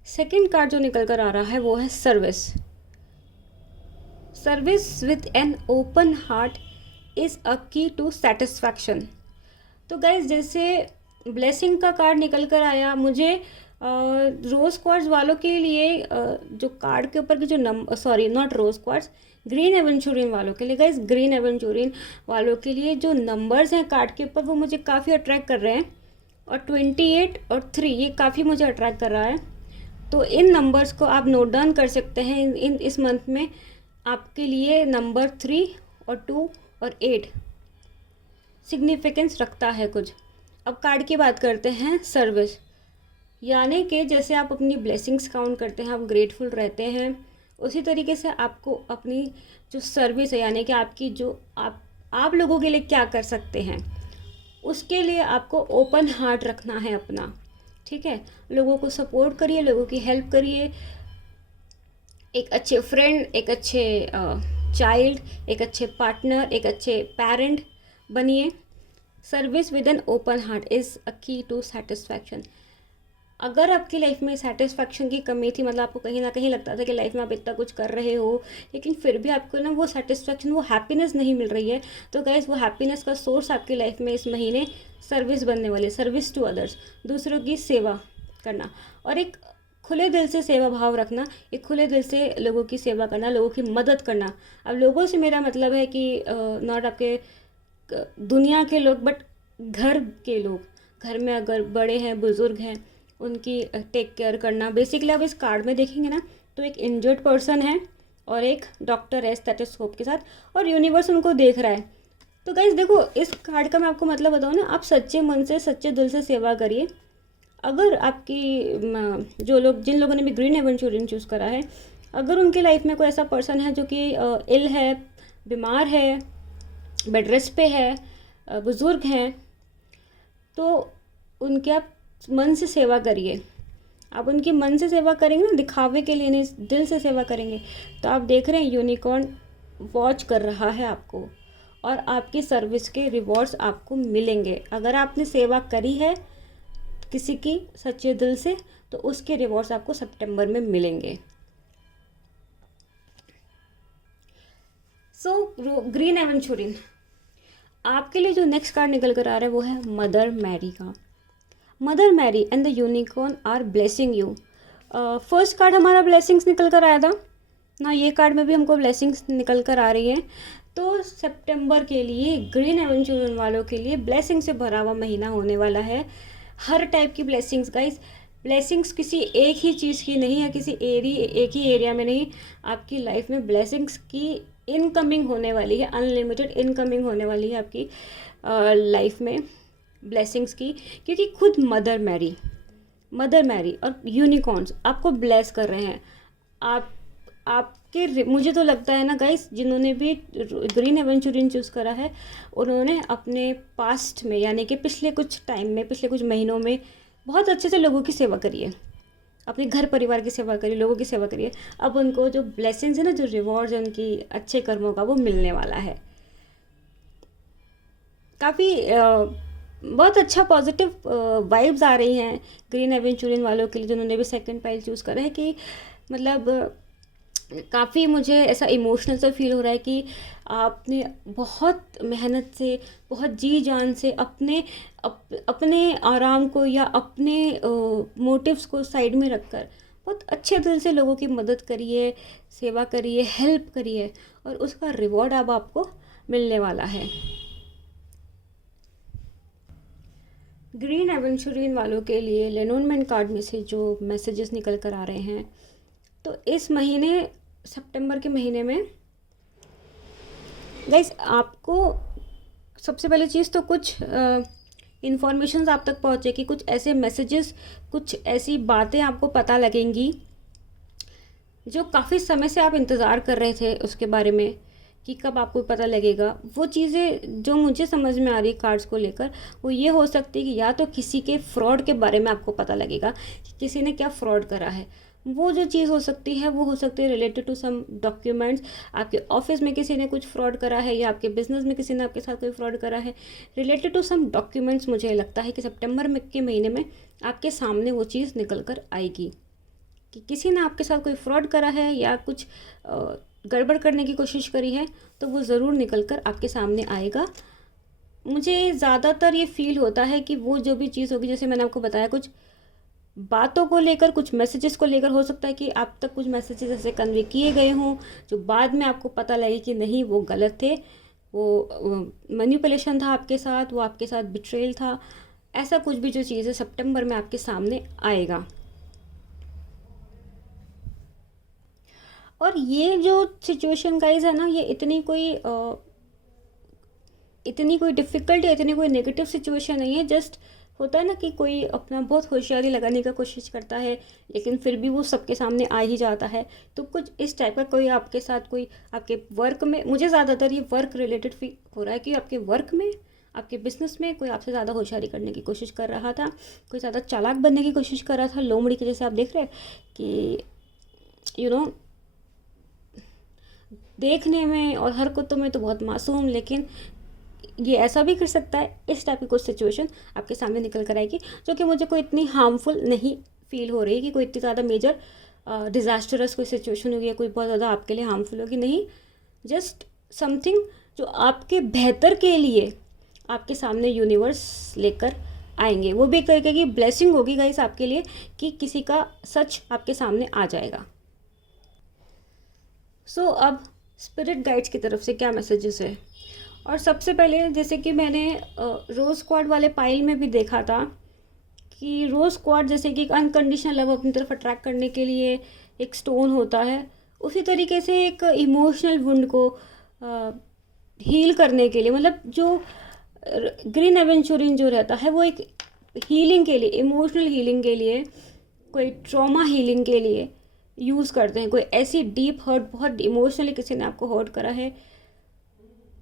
सेकंड कार्ड जो निकल कर आ रहा है वो है service. Service with an open heart is a की टू सेटिस्फैक्शन। तो गाइज, जैसे ब्लेसिंग का कार्ड निकल कर आया, मुझे रोज़ क्वार्ट्स वालों के लिए जो कार्ड के ऊपर के जो not rose quartz, green aventurine वालों के लिए गाइज, ग्रीन एवेंचुरियन वालों के लिए जो नंबर्स हैं कार्ड के ऊपर वो मुझे काफ़ी अट्रैक्ट कर रहे हैं। और 28 और 3 ये काफ़ी मुझे अट्रैक्ट कर रहा है। तो इन नंबर्स को आप नोट डाउन कर सकते हैं। इस मंथ में आपके लिए नंबर 3 और 2 और 8 सिग्निफिकेंस रखता है कुछ। अब कार्ड की बात करते हैं सर्विस, यानी कि जैसे आप अपनी ब्लेसिंग्स काउंट करते हैं, आप ग्रेटफुल रहते हैं, उसी तरीके से आपको अपनी जो सर्विस है, यानी कि आपकी जो आप लोगों के लिए क्या कर सकते हैं, उसके लिए आपको ओपन हार्ट रखना है अपना। ठीक है, लोगों को सपोर्ट करिए, लोगों की हेल्प करिए, एक अच्छे फ्रेंड, एक अच्छे चाइल्ड, एक अच्छे पार्टनर, एक अच्छे पेरेंट बनिए। Service with an open heart is a की टू सेटिस्फैक्शन। अगर आपकी लाइफ में सेटिस्फैक्शन की कमी थी, मतलब आपको कहीं ना कहीं लगता था कि लाइफ में आप इतना कुछ कर रहे हो लेकिन फिर भी आपको ना वो सेटिस्फैक्शन, वो हैप्पीनेस नहीं मिल रही है, तो गाइस वो हैप्पीनेस का सोर्स आपकी लाइफ में इस महीने सर्विस बनने वाली, सर्विस टू अदर्स, दूसरों की सेवा करना और एक खुले दिल से सेवा भाव रखना, एक खुले दिल से लोगों की सेवा करना, लोगों की मदद करना। अब लोगों से मेरा मतलब है कि नॉट आपके दुनिया के लोग, बट घर के लोग, घर में अगर बड़े हैं, बुज़ुर्ग हैं, उनकी टेक केयर करना। बेसिकली आप इस कार्ड में देखेंगे ना तो एक इंजर्ड पर्सन है और एक डॉक्टर है स्टेथोस्कोप के साथ, और यूनिवर्स उनको देख रहा है। तो गाइस देखो, इस कार्ड का मैं आपको मतलब बताऊँ ना, आप सच्चे मन से सच्चे दिल से सेवा करिए। अगर आपकी जिन लोगों ने भी ग्रीन एवेंचुरियन चूज़ करा है, अगर उनकी लाइफ में कोई ऐसा पर्सन है जो कि इल है, बीमार है, बेड रेस्ट पे है, बुज़ुर्ग हैं, तो उनके आप मन से सेवा करिए। आप उनकी मन से सेवा करेंगे ना, दिखावे के लिए नहीं, दिल से सेवा करेंगे, तो आप देख रहे हैं यूनिकॉर्न वॉच कर रहा है आपको, और आपकी सर्विस के रिवॉर्ड्स आपको मिलेंगे। अगर आपने सेवा करी है किसी की सच्चे दिल से, तो उसके रिवॉर्ड्स आपको सितंबर में मिलेंगे। सो ग्रीन एवेंचुरियन, आपके लिए जो नेक्स्ट कार्ड निकल कर आ रहा है वो है मदर मैरी का। Mother Mary and the unicorn are blessing you. First card हमारा ब्लेसिंग्स निकल कर आया था ना, ये कार्ड में भी हमको ब्लेसिंग्स निकल कर आ रही हैं। तो सितंबर के लिए ग्रीन एवेंचुरियन वालों के लिए ब्लेसिंग से भरा हुआ महीना होने वाला है। हर टाइप की ब्लेसिंग्स गाइस, ब्लेसिंग्स किसी एक ही चीज़ की नहीं है, किसी एक ही एरिया में नहीं। आपकी लाइफ में ब्लेसिंग्स की इनकमिंग होने वाली है, अनलिमिटेड इनकमिंग होने वाली है आपकी लाइफ में ब्लेसिंग्स की, क्योंकि खुद मदर मैरी और यूनिकॉर्न्स आपको ब्लेस कर रहे हैं। आपके मुझे तो लगता है ना गाइस, जिन्होंने भी ग्रीन एवेंचुरियन चूज़ करा है, उन्होंने अपने पास्ट में, यानी कि पिछले कुछ टाइम में, पिछले कुछ महीनों में बहुत अच्छे से लोगों की सेवा करी है, अपने घर परिवार की सेवा करिए, लोगों की सेवा करिए। अब उनको जो ब्लेसिंग्स है ना, जो रिवॉर्ड्स है उनकी अच्छे कर्मों का, वो मिलने वाला है। काफ़ी बहुत अच्छा पॉजिटिव वाइब्स आ रही हैं ग्रीन एवेंचुरियन वालों के लिए, जिन्होंने भी सेकंड पाइल चूज़ करा है, कि मतलब काफ़ी मुझे ऐसा इमोशनल सा फील हो रहा है कि आपने बहुत मेहनत से, बहुत जी जान से अपने आराम को या अपने मोटिव्स को साइड में रखकर बहुत अच्छे दिल से लोगों की मदद करिए, सेवा करिए, हेल्प करिए, और उसका रिवॉर्ड अब आपको मिलने वाला है। ग्रीन एवेंचुरियन वालों के लिए लेनोनमेंट कार्ड में से जो मैसेजेस निकल कर आ रहे हैं, तो इस महीने सितंबर के महीने में गाइस आपको सबसे पहली चीज़ तो कुछ इन्फॉर्मेशन आप तक पहुँचेगी, कुछ ऐसे मैसेजेस, कुछ ऐसी बातें आपको पता लगेंगी जो काफ़ी समय से आप इंतज़ार कर रहे थे उसके बारे में, कि कब आपको पता लगेगा। वो चीज़ें जो मुझे समझ में आ रही कार्ड्स को लेकर, वो ये हो सकती है कि या तो किसी के फ्रॉड के बारे में आपको पता लगेगा कि किसी ने क्या फ्रॉड करा है। वो जो चीज़ हो सकती है वो हो सकती है रिलेटेड टू सम डॉक्यूमेंट्स, आपके ऑफिस में किसी ने कुछ फ्रॉड करा है, या आपके बिजनेस में किसी ने आपके साथ कोई फ्रॉड करा है, रिलेटेड टू सम डॉक्यूमेंट्स। मुझे लगता है कि सितंबर के महीने में आपके सामने वो चीज़ निकल कर आएगी कि किसी ने आपके साथ कोई फ्रॉड करा है या कुछ गड़बड़ करने की कोशिश करी है, तो वो ज़रूर निकल कर आपके सामने आएगा। मुझे ज़्यादातर ये फील होता है कि वो जो भी चीज़ होगी, जैसे मैंने आपको बताया, कुछ बातों को लेकर, कुछ मैसेजेस को लेकर, हो सकता है कि आप तक कुछ मैसेजेस ऐसे कन्वे किए गए हों जो बाद में आपको पता लगे कि नहीं, वो गलत थे, वो मैनिपुलेशन था आपके साथ, वो आपके साथ बिट्रेयल था। ऐसा कुछ भी जो चीज़ है सितंबर में आपके सामने आएगा। और ये जो सिचुएशन गाइज है ना, ये इतनी कोई डिफ़िकल्ट या इतनी कोई नेगेटिव सिचुएशन नहीं है। जस्ट होता है ना कि कोई अपना बहुत होशियारी लगाने का कोशिश करता है, लेकिन फिर भी वो सबके सामने आ ही जाता है। तो कुछ इस टाइप का कोई आपके साथ, कोई आपके वर्क में, मुझे ज़्यादातर ये वर्क रिलेटेड फील हो रहा है कि आपके वर्क में, आपके बिजनेस में कोई आपसे ज़्यादा होशियारी करने की कोशिश कर रहा था, कोई ज़्यादा चालाक बनने की कोशिश कर रहा था। लोमड़ी के जैसे आप देख रहे हैं कि देखने में और हरकतों में तो बहुत मासूम, लेकिन ये ऐसा भी कर सकता है। इस टाइप की कुछ सिचुएशन आपके सामने निकल कर आएगी, जो कि मुझे कोई इतनी हार्मफुल नहीं फील हो रही कि कोई इतनी ज़्यादा मेजर डिज़ास्टरस कोई सिचुएशन होगी या कोई बहुत ज़्यादा आपके लिए हार्मफुल होगी। नहीं, जस्ट समथिंग जो आपके बेहतर के लिए आपके सामने यूनिवर्स लेकर आएंगे। वो भी एक तरीके की ब्लेसिंग होगी गाइस आपके लिए, कि किसी का सच आपके सामने आ जाएगा। सो अब स्पिरिट गाइड्स की तरफ से क्या मैसेजेस है। और सबसे पहले, जैसे कि मैंने रोज़ स्क्वाड वाले पाइल में भी देखा था कि रोज़ स्क्वाड जैसे कि एक अनकंडीशनल लव अपनी तरफ अट्रैक्ट करने के लिए, एक स्टोन होता है, उसी तरीके से एक इमोशनल वुंड को हील करने के लिए, मतलब जो ग्रीन एवेंचुरिन जो रहता है वो एक हीलिंग के लिए, इमोशनल हीलिंग के लिए, कोई ट्रॉमा हीलिंग के लिए यूज़ करते हैं। कोई ऐसी डीप हर्ट, बहुत इमोशनली किसी ने आपको हर्ट करा है,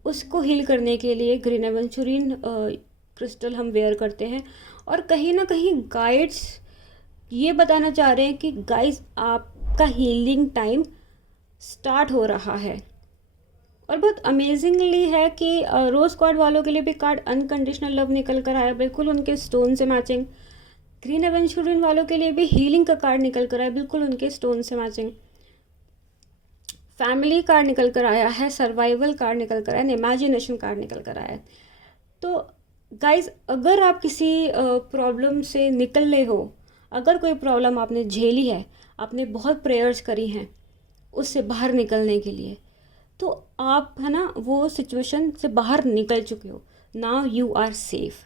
उसको हील करने के लिए ग्रीन एवेंचुरिन क्रिस्टल हम वेयर करते हैं। और कहीं ना कहीं गाइड्स ये बताना चाह रहे हैं कि गाइस आपका हीलिंग टाइम स्टार्ट हो रहा है। और बहुत अमेजिंगली है कि रोज क्वाड वालों के लिए भी कार्ड अनकंडीशनल लव निकल कर आया, बिल्कुल उनके स्टोन से मैचिंग। ग्रीन एवेंचुरिन वालों के लिए भी हीलिंग का कार्ड निकल कर आया, बिल्कुल उनके स्टोन से मैचिंग। फैमिली कार्ड निकल कर आया है, सर्वाइवल कार्ड निकल कर आया है, इमेजिनेशन कार्ड निकल कर आया है। तो गाइज अगर आप किसी प्रॉब्लम से निकल रहे हो, अगर कोई प्रॉब्लम आपने झेली है, आपने बहुत प्रेयर्स करी हैं उससे बाहर निकलने के लिए, तो आप है ना वो सिचुएशन से बाहर निकल चुके हो। Now you are safe.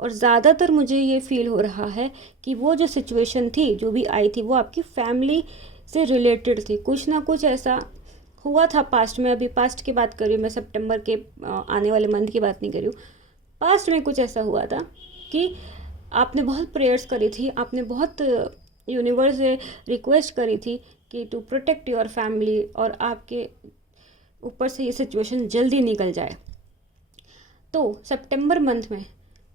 और ज़्यादातर मुझे ये फील हो रहा है कि वो जो सिचुएशन थी, जो भी आई थी, वो आपकी फैमिली से रिलेटेड थी। कुछ ना कुछ ऐसा हुआ था पास्ट में, अभी पास्ट की बात कर रही हूँ मैं, सितंबर के आने वाले मंथ की बात नहीं कर रही हूँ। पास्ट में कुछ ऐसा हुआ था कि आपने बहुत प्रेयर्स करी थी, आपने बहुत यूनिवर्स से रिक्वेस्ट करी थी कि टू प्रोटेक्ट योर फैमिली, और आपके ऊपर से ये सिचुएशन जल्दी निकल जाए। तो सितंबर मंथ में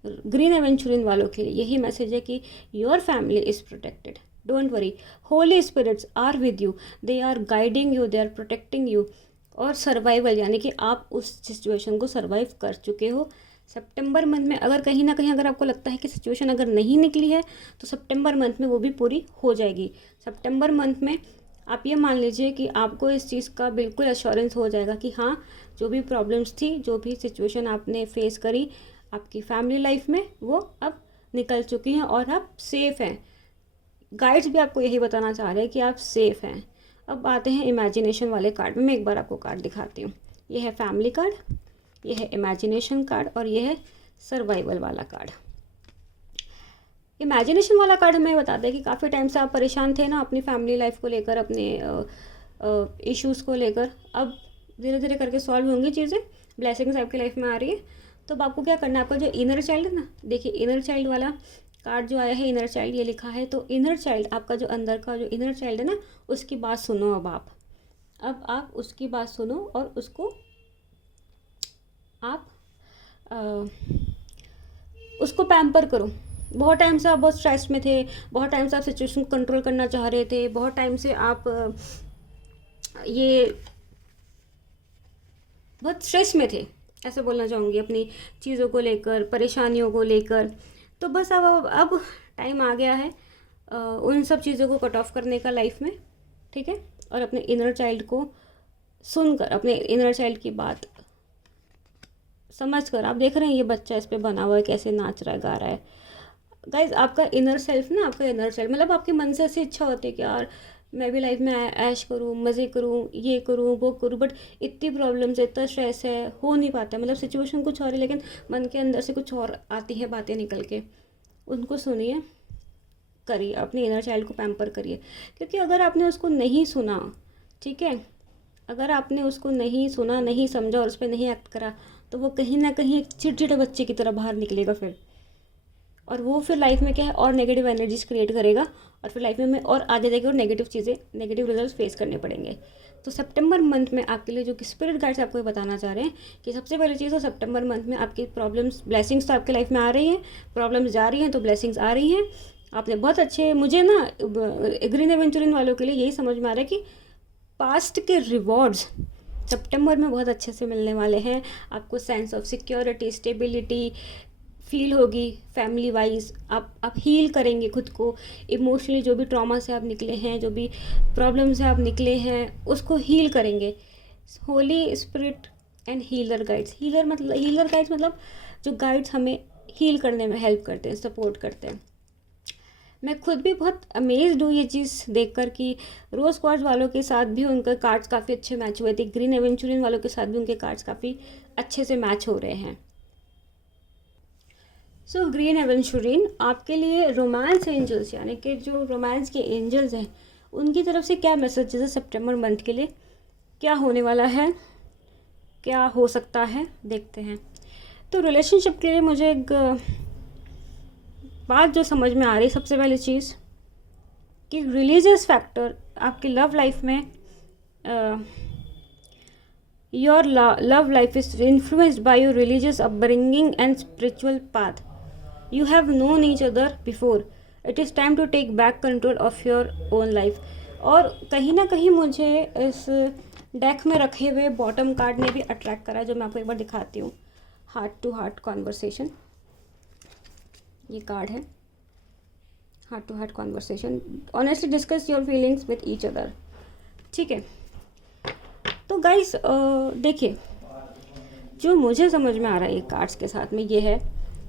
ग्रीन एवेंचुरिन वालों के लिए यही मैसेज है कि your family is protected, don't worry, holy spirits are with you, they are guiding you, they are protecting you. और सर्वाइवल यानी कि आप उस सिचुएशन को सर्वाइव कर चुके हो। सितंबर मंथ में अगर कहीं ना कहीं अगर आपको लगता है कि सिचुएशन अगर नहीं निकली है, तो सितंबर मंथ में वो भी पूरी हो जाएगी। सितंबर मंथ में आप ये मान लीजिए कि आपको इस चीज़ का बिल्कुल एश्योरेंस हो जाएगा कि हाँ, जो भी प्रॉब्लम्स थी, जो भी सिचुएशन आपने फेस करी आपकी फैमिली लाइफ में, वो अब निकल चुकी हैं और आप सेफ़ हैं। गाइड्स भी आपको यही बताना चाह रहे हैं कि आप सेफ़ हैं। अब आते हैं इमेजिनेशन वाले कार्ड में। मैं एक बार आपको कार्ड दिखाती हूँ। ये है फैमिली कार्ड, ये है इमेजिनेशन कार्ड, और ये है सर्वाइवल वाला कार्ड। इमेजिनेशन वाला कार्ड हमें बताता है कि काफ़ी टाइम से आप परेशान थे ना अपनी फैमिली लाइफ को लेकर, अपने इश्यूज़ को लेकर। अब धीरे धीरे करके सॉल्व होंगी चीज़ें, ब्लेसिंग्स आपकी लाइफ में आ रही है। तो अब आपको क्या करना है, आपका जो इनर चाइल्ड है ना, देखिए इनर चाइल्ड वाला कार्ड जो आया है, इनर चाइल्ड ये लिखा है, तो इनर चाइल्ड, आपका जो अंदर का जो इनर चाइल्ड है ना, उसकी बात सुनो। अब आप उसकी बात सुनो और उसको आप उसको पैम्पर करो। बहुत टाइम से आप बहुत स्ट्रेस में थे, बहुत टाइम से आप सिचुएशन को कंट्रोल करना चाह रहे थे, बहुत टाइम से आप ये बहुत स्ट्रेस में थे, ऐसे बोलना चाहूँगी, अपनी चीज़ों को लेकर, परेशानियों को लेकर। तो बस अब टाइम आ गया है उन सब चीज़ों को कट ऑफ करने का लाइफ में, ठीक है। और अपने इनर चाइल्ड को सुनकर, अपने इनर चाइल्ड की बात समझ कर, आप देख रहे हैं ये बच्चा इस पे बना हुआ है, कैसे नाच रहा है, गा रहा है। गाइज आपका इनर सेल्फ ना, आपका इनर चाइल्ड, मतलब आपके मन से ऐसी इच्छा होती है कि यार मैं भी लाइफ में ऐश करूँ, मज़े करूँ, ये करूँ, वो करूँ, बट इतनी प्रॉब्लम्स है, इतना स्ट्रेस है, हो नहीं पाता। मतलब सिचुएशन कुछ और है, लेकिन मन के अंदर से कुछ और आती है बातें निकल के। उनको सुनिए, करिए, अपने इनर चाइल्ड को पैम्पर करिए। क्योंकि अगर आपने उसको नहीं सुना, ठीक है, अगर आपने उसको नहीं सुना, नहीं समझा और उस पर नहीं एक्ट करा, तो वो कहीं ना कहीं एक चिड़चिड़े बच्चे की तरह बाहर निकलेगा फिर। और वो फिर लाइफ में क्या है, और नेगेटिव एनर्जीज क्रिएट करेगा, और फिर लाइफ में हमें और आगे जाके और नेगेटिव चीज़ें, नेगेटिव रिजल्ट फेस करने पड़ेंगे। तो सितंबर मंथ में आपके लिए जो कि स्पिरिट गाइड्स आपको बताना चाह रहे हैं कि सबसे पहली चीज़ तो सितंबर मंथ में आपकी प्रॉब्लम्स, ब्लेसिंग्स तो आपके लाइफ में आ रही हैं, प्रॉब्लम्स जा रही हैं तो ब्लेसिंग्स आ रही हैं। आपने बहुत अच्छे, मुझे ना ग्रीन एवेंचुरिन वालों के लिए यही समझ में आ रहा है कि पास्ट के रिवॉर्ड्स सितंबर में बहुत अच्छे से मिलने वाले हैं। आपको sense of security, stability feel होगी। फैमिली वाइज आप हील करेंगे खुद को इमोशनली। जो भी ट्रॉमा से आप निकले हैं, जो भी प्रॉब्लम से आप निकले हैं, उसको हील करेंगे। Holi spirit and healer guides, healer guides मतलब जो गाइड्स हमें हील करने में हेल्प करते हैं, सपोर्ट करते हैं। मैं खुद भी बहुत अमेज्ड हूँ ये चीज़ देखकर कि रोज़ क्वार्ट्ज वालों के साथ भी उनके कार्ड्स काफ़ी अच्छे मैच हुए थे, ग्रीन एवेंचुरिन वालों के साथ भी उनके कार्ड्स काफ़ी अच्छे से मैच हो रहे हैं। सो ग्रीन एवेंचुरिन आपके लिए रोमांस एंजल्स, यानी कि जो रोमांस के एंजल्स हैं, उनकी तरफ से क्या मैसेज है सितंबर मंथ के लिए, क्या होने वाला है, क्या हो सकता है, देखते हैं। तो रिलेशनशिप के लिए मुझे एक बात जो समझ में आ रही, सबसे पहली चीज़ कि रिलीजियस फैक्टर आपकी लव लाइफ में, your love life is influenced by your religious upbringing and spiritual path. You have known each other before, it is time to take back control of your own life. और कहीं ना कहीं मुझे इस deck में रखे हुए बॉटम कार्ड ने भी अट्रैक्ट करा, जो मैं आपको एक बार दिखाती हूँ। हार्ट टू हार्ट कॉन्वर्सेशन, ये कार्ड है। Heart to heart conversation, honestly discuss your feelings with each other. ठीक है, तो गाइस देखिए, जो मुझे समझ में आ रहा है ये कार्ड्स के साथ में, ये है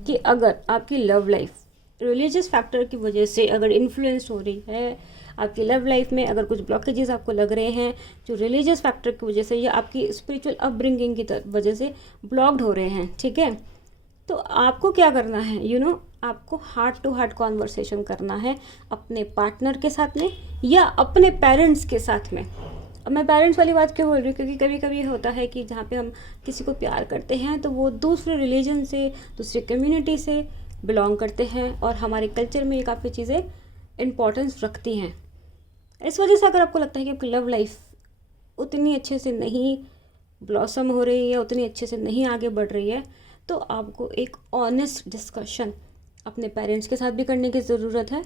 कि अगर आपकी लव लाइफ रिलीजियस फैक्टर की वजह से अगर इन्फ्लुएंस हो रही है, आपकी लव लाइफ में अगर कुछ ब्लॉकेजेस आपको लग रहे हैं जो रिलीजियस फैक्टर की वजह से या आपकी स्पिरिचुअल अपब्रिंगिंग की वजह से ब्लॉक्ड हो रहे हैं, ठीक है, तो आपको क्या करना है, आपको हार्ट टू हार्ट कॉन्वर्सेशन करना है अपने पार्टनर के साथ में या अपने पेरेंट्स के साथ में। अब मैं पेरेंट्स वाली बात क्यों बोल रही हूँ, क्योंकि कभी कभी होता है कि जहाँ पे हम किसी को प्यार करते हैं तो वो दूसरे रिलीजन से, दूसरी कम्युनिटी से बिलोंग करते हैं और हमारे कल्चर में ये काफ़ी चीज़ें इम्पोर्टेंस रखती हैं। इस वजह से अगर आपको लगता है कि आपकी लव लाइफ उतनी अच्छे से नहीं ब्लॉसम हो रही है, उतनी अच्छे से नहीं आगे बढ़ रही है, तो आपको एक ऑनेस्ट डिस्कशन अपने पेरेंट्स के साथ भी करने की ज़रूरत है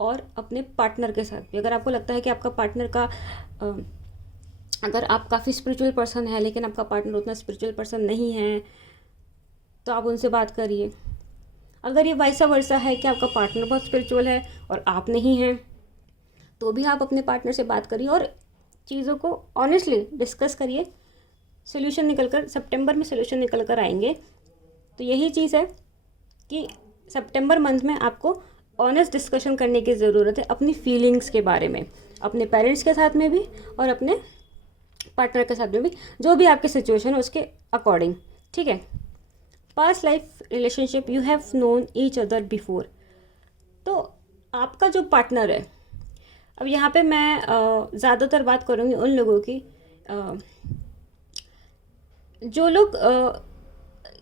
और अपने पार्टनर के साथ भी। अगर आपको लगता है कि आपका पार्टनर का अगर आप काफ़ी स्पिरिचुअल पर्सन है लेकिन आपका पार्टनर उतना स्पिरिचुअल पर्सन नहीं है, तो आप उनसे बात करिए। अगर ये वैसा वर्सा है कि आपका पार्टनर बहुत स्पिरिचुअल है और आप नहीं हैं, तो भी आप अपने पार्टनर से बात करिए और चीज़ों को ऑनेस्टली डिस्कस करिए। सोल्यूशन निकल कर सितंबर में सोल्यूशन निकल कर आएंगे। तो यही चीज़ है कि सितंबर मंथ में आपको ऑनेस्ट डिस्कशन करने की ज़रूरत है अपनी फीलिंग्स के बारे में, अपने पेरेंट्स के साथ में भी और अपने पार्टनर के साथ में भी, जो भी आपकी सिचुएशन है उसके अकॉर्डिंग। ठीक है, past life relationship, you have known each other before. तो आपका जो पार्टनर है, अब यहाँ पे मैं ज़्यादातर बात करूँगी उन लोगों की जो लोग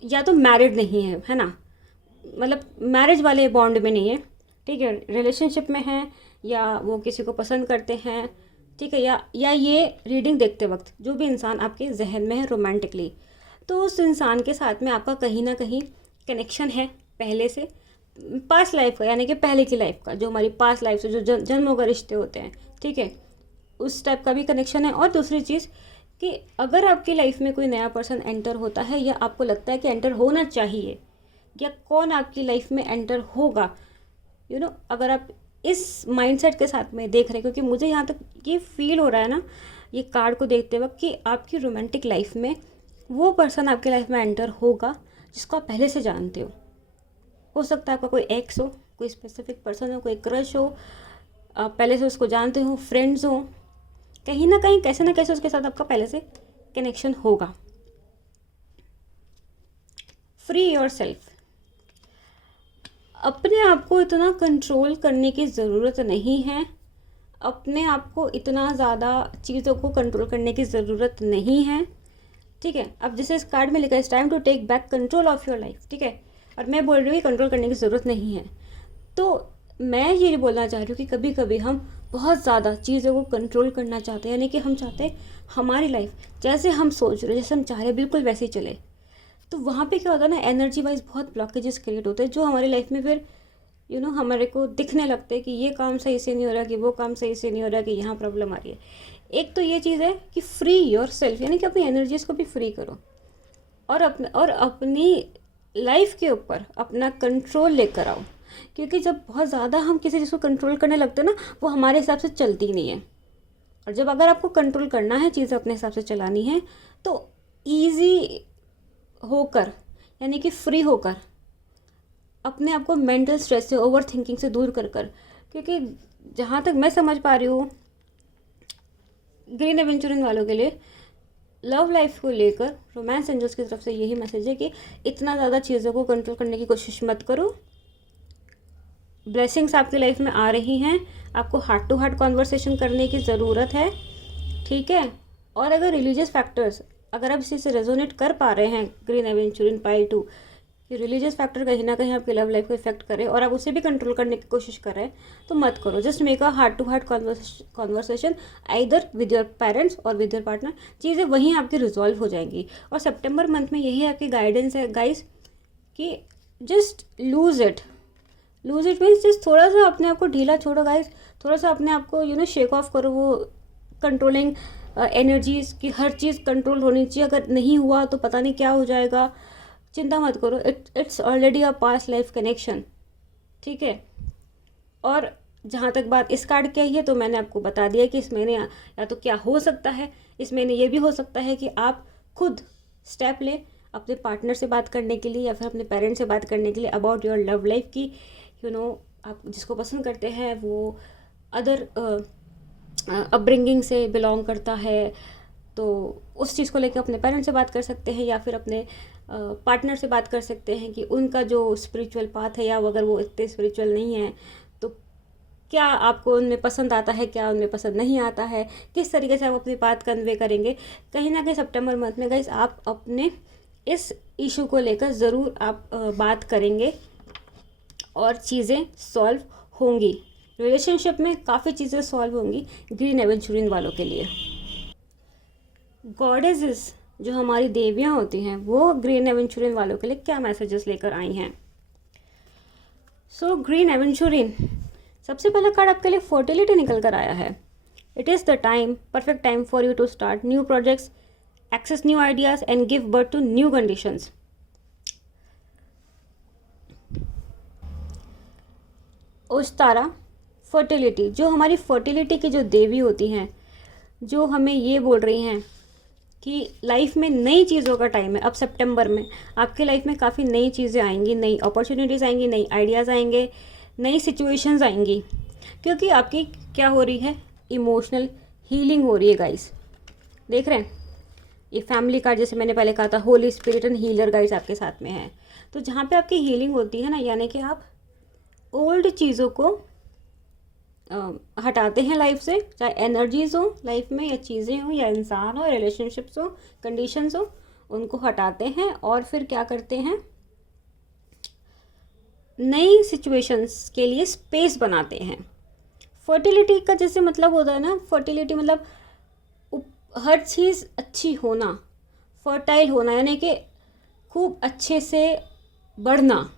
या तो मैरिड नहीं है ना, मतलब मैरिज वाले बॉन्ड में नहीं है, ठीक है, रिलेशनशिप में है या वो किसी को पसंद करते हैं, ठीक है, या ये रीडिंग देखते वक्त जो भी इंसान आपके जहन में है रोमांटिकली, तो उस इंसान के साथ में आपका कहीं ना कहीं कनेक्शन है पहले से, पास्ट लाइफ का, यानी कि पहले की लाइफ का, जो हमारी पास्ट लाइफ से जो जन्मों का रिश्ते होते हैं, ठीक है, उस टाइप का भी कनेक्शन है। और दूसरी चीज़ कि अगर आपकी लाइफ में कोई नया पर्सन एंटर होता है या आपको लगता है कि एंटर होना चाहिए या कौन आपकी लाइफ में एंटर होगा, अगर आप इस माइंडसेट के साथ में देख रहे हैं, क्योंकि मुझे यहाँ तक ये फील हो रहा है ना ये कार्ड को देखते वक्त कि आपकी रोमांटिक लाइफ में वो पर्सन आपकी लाइफ में एंटर होगा जिसको आप पहले से जानते हो सकता है आपका कोई एक्स हो, कोई स्पेसिफिक पर्सन हो, कोई क्रश हो, आप पहले से उसको जानते हो, फ्रेंड्स हो, कहीं ना कहीं कैसे ना कैसे उसके साथ आपका पहले से कनेक्शन होगा। फ्री योर सेल्फ, अपने आप को इतना कंट्रोल करने की ज़रूरत नहीं है, अपने आप को इतना ज़्यादा चीज़ों को कंट्रोल करने की ज़रूरत नहीं है, ठीक है। अब जैसे इस कार्ड में लिखा है, it's time to take back control of your life, ठीक है, और मैं बोल रही हूँ कंट्रोल करने की ज़रूरत नहीं है। तो मैं ये बोलना चाह रही हूँ कि कभी कभी हम बहुत ज़्यादा चीज़ों को कंट्रोल करना चाहते हैं, यानी कि हम चाहते हैं हमारी लाइफ जैसे हम सोच रहे हैं, जैसे हम चाह रहे हैं बिल्कुल वैसे ही चले। तो वहाँ पे क्या होता है ना, एनर्जी वाइज बहुत ब्लॉकेजेस क्रिएट होते हैं जो हमारी लाइफ में फिर हमारे को दिखने लगते हैं कि ये काम सही से नहीं हो रहा, कि वो काम सही से नहीं हो रहा, कि यहाँ प्रॉब्लम आ रही है। एक तो ये चीज़ है कि फ्री योर सेल्फ, यानी कि अपनी एनर्जीज को भी फ्री करो और अपनी लाइफ के ऊपर अपना कंट्रोल लेकर आओ। क्योंकि जब बहुत ज़्यादा हम किसी चीज़ को कंट्रोल करने लगते हैं ना, वो हमारे हिसाब से चलती नहीं है। और जब अगर आपको कंट्रोल करना है, चीज़ें अपने हिसाब से चलानी है, तो ईजी होकर, यानी कि फ्री होकर, अपने आप को मेंटल स्ट्रेस से, ओवर थिंकिंग से दूर कर कर। क्योंकि जहाँ तक मैं समझ पा रही हूँ, ग्रीन एवेंचुरिंग वालों के लिए लव लाइफ को लेकर रोमांस एंजल्स की तरफ से यही मैसेज है कि इतना ज़्यादा चीज़ों को कंट्रोल करने की कोशिश मत करो, ब्लेसिंग्स आपकी लाइफ में आ रही हैं, आपको हार्ट टू हार्ट कॉन्वर्सेशन करने की ज़रूरत है, ठीक है। और अगर रिलीजियस फैक्टर्स, अगर आप इसी से रेजोनेट कर पा रहे हैं ग्रीन एवेंचुरिन पाइल 2 कि रिलीजियस फैक्टर कहीं ना कहीं आपकी लव लाइफ को इफेक्ट करे और आप उसे भी कंट्रोल करने की कोशिश कर रहे हैं, तो मत करो। Just make a heart to heart conversation either with your parents और विद योर पार्टनर, चीज़ें वहीं आपकी रिजॉल्व हो जाएंगी। और सितंबर मंथ में यही आपकी गाइडेंस है गाइस कि just lose it means just थोड़ा सा अपने आप को ढीला छोड़ो गाइस, थोड़ा सा अपने आप को शेक ऑफ करो वो कंट्रोलिंग एनर्जीज की। हर चीज़ कंट्रोल होनी चाहिए, अगर नहीं हुआ तो पता नहीं क्या हो जाएगा। चिंता मत करो, it's already a past life connection, ठीक है। और जहाँ तक बात इस कार्ड की है तो मैंने आपको बता दिया कि इस महीने या तो क्या हो सकता है, इस महीने ये भी हो सकता है कि आप खुद स्टेप लें अपने पार्टनर से बात करने के लिए या फिर अपने पेरेंट्स से बात करने के लिए अबाउट योर लव लाइफ की। आप जिसको पसंद करते हैं वो अदर अपब्रिंगिंग से बिलोंग करता है, तो उस चीज़ को लेकर अपने पेरेंट्स से बात कर सकते हैं या फिर अपने पार्टनर से बात कर सकते हैं कि उनका जो स्पिरिचुअल पाथ है या अगर वो इतने स्पिरिचुअल नहीं है तो क्या आपको उनमें पसंद आता है, क्या उनमें पसंद नहीं आता है, किस तरीके से आप अपनी बात कन्वे करेंगे। कहीं ना कहीं सितंबर मंथ में गाइस आप अपने इस इशू को लेकर ज़रूर आप बात करेंगे और चीज़ें सॉल्व होंगी। रिलेशनशिप में काफ़ी चीज़ें सॉल्व होंगी ग्रीन एवेंचुरिन वालों के लिए। गॉडेसेस जो हमारी देवियाँ होती हैं वो ग्रीन एवेंचुरिन वालों के लिए क्या मैसेजेस लेकर आई हैं। सो ग्रीन एवेंचुरिन सबसे पहला कार्ड आपके लिए फर्टिलिटी निकल कर आया है। It is the time, perfect time for you to start new projects, access new ideas and give birth to new conditions. उस्तारा फर्टिलिटी, जो हमारी फर्टिलिटी की जो देवी होती हैं, जो हमें ये बोल रही हैं कि लाइफ में नई चीज़ों का टाइम है। अब सितंबर में आपकी लाइफ में काफ़ी नई चीज़ें आएंगी, नई अपॉर्चुनिटीज़ आएंगी, नई आइडियाज़ आएंगे, नई सिचुएशंस आएंगी, क्योंकि आपकी क्या हो रही है, इमोशनल हीलिंग हो रही है गाइस। देख रहे हैं ये फैमिली कार्ड, जैसे मैंने पहले कहा था Holi spirit and healer guys आपके साथ में है। तो जहाँ पे आपकी हीलिंग होती है ना, यानी कि आप ओल्ड चीज़ों को हटाते हैं लाइफ से, चाहे एनर्जीज हो लाइफ में या चीज़ें हो या इंसान हो, रिलेशनशिप्स हो, कंडीशंस हो, उनको हटाते हैं और फिर क्या करते हैं, नई सिचुएशंस के लिए स्पेस बनाते हैं। फर्टिलिटी का जैसे मतलब होता है ना, फर्टिलिटी मतलब हर चीज़ अच्छी होना, फर्टाइल होना, यानी कि खूब अच्छे से बढ़ना।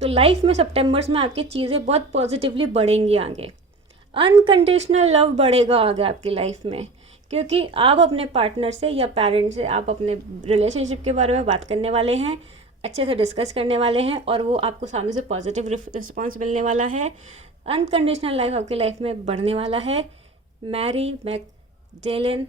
तो लाइफ में सितंबर में आपकी चीज़ें बहुत पॉजिटिवली बढ़ेंगी आगे। अनकंडीशनल लव बढ़ेगा आगे आपकी लाइफ में, क्योंकि आप अपने पार्टनर से या पेरेंट्स से आप अपने रिलेशनशिप के बारे में बात करने वाले हैं, अच्छे से डिस्कस करने वाले हैं और वो आपको सामने से पॉजिटिव रिस्पॉन्स मिलने वाला है। अनकंडीशनल लाइफ आपकी लाइफ में बढ़ने वाला है। मैरी मैगडेलेन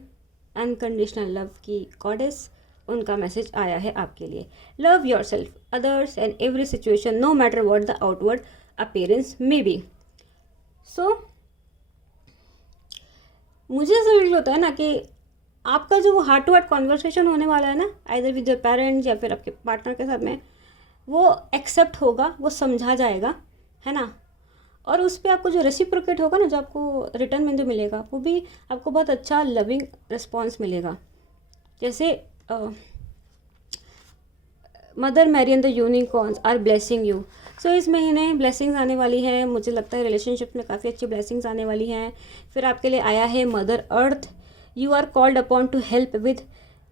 अनकंडीशनल लव की गॉडेस, उनका मैसेज आया है आपके लिए। Love your self, others and every situation, no matter what the outward appearance may be. So मुझे ऐसा फील होता है ना कि आपका जो वो हार्ट टू हार्ट कॉन्वर्सेशन होने वाला है ना, आइदर विद योर पेरेंट्स या फिर आपके पार्टनर के साथ में, वो एक्सेप्ट होगा, वो समझा जाएगा, है ना। और उस पर आपको जो रेसिप्रोकेट होगा ना, जो आपको रिटर्न में जो मिलेगा, वो भी आपको बहुत अच्छा लविंग रिस्पॉन्स मिलेगा। जैसे mother Mary and the unicorns are blessing you. So इस महीने ब्लेसिंग्स आने वाली है, मुझे लगता है रिलेशनशिप में काफ़ी अच्छी ब्लेसिंग्स आने वाली हैं। फिर आपके लिए आया है mother earth, you are called upon to help with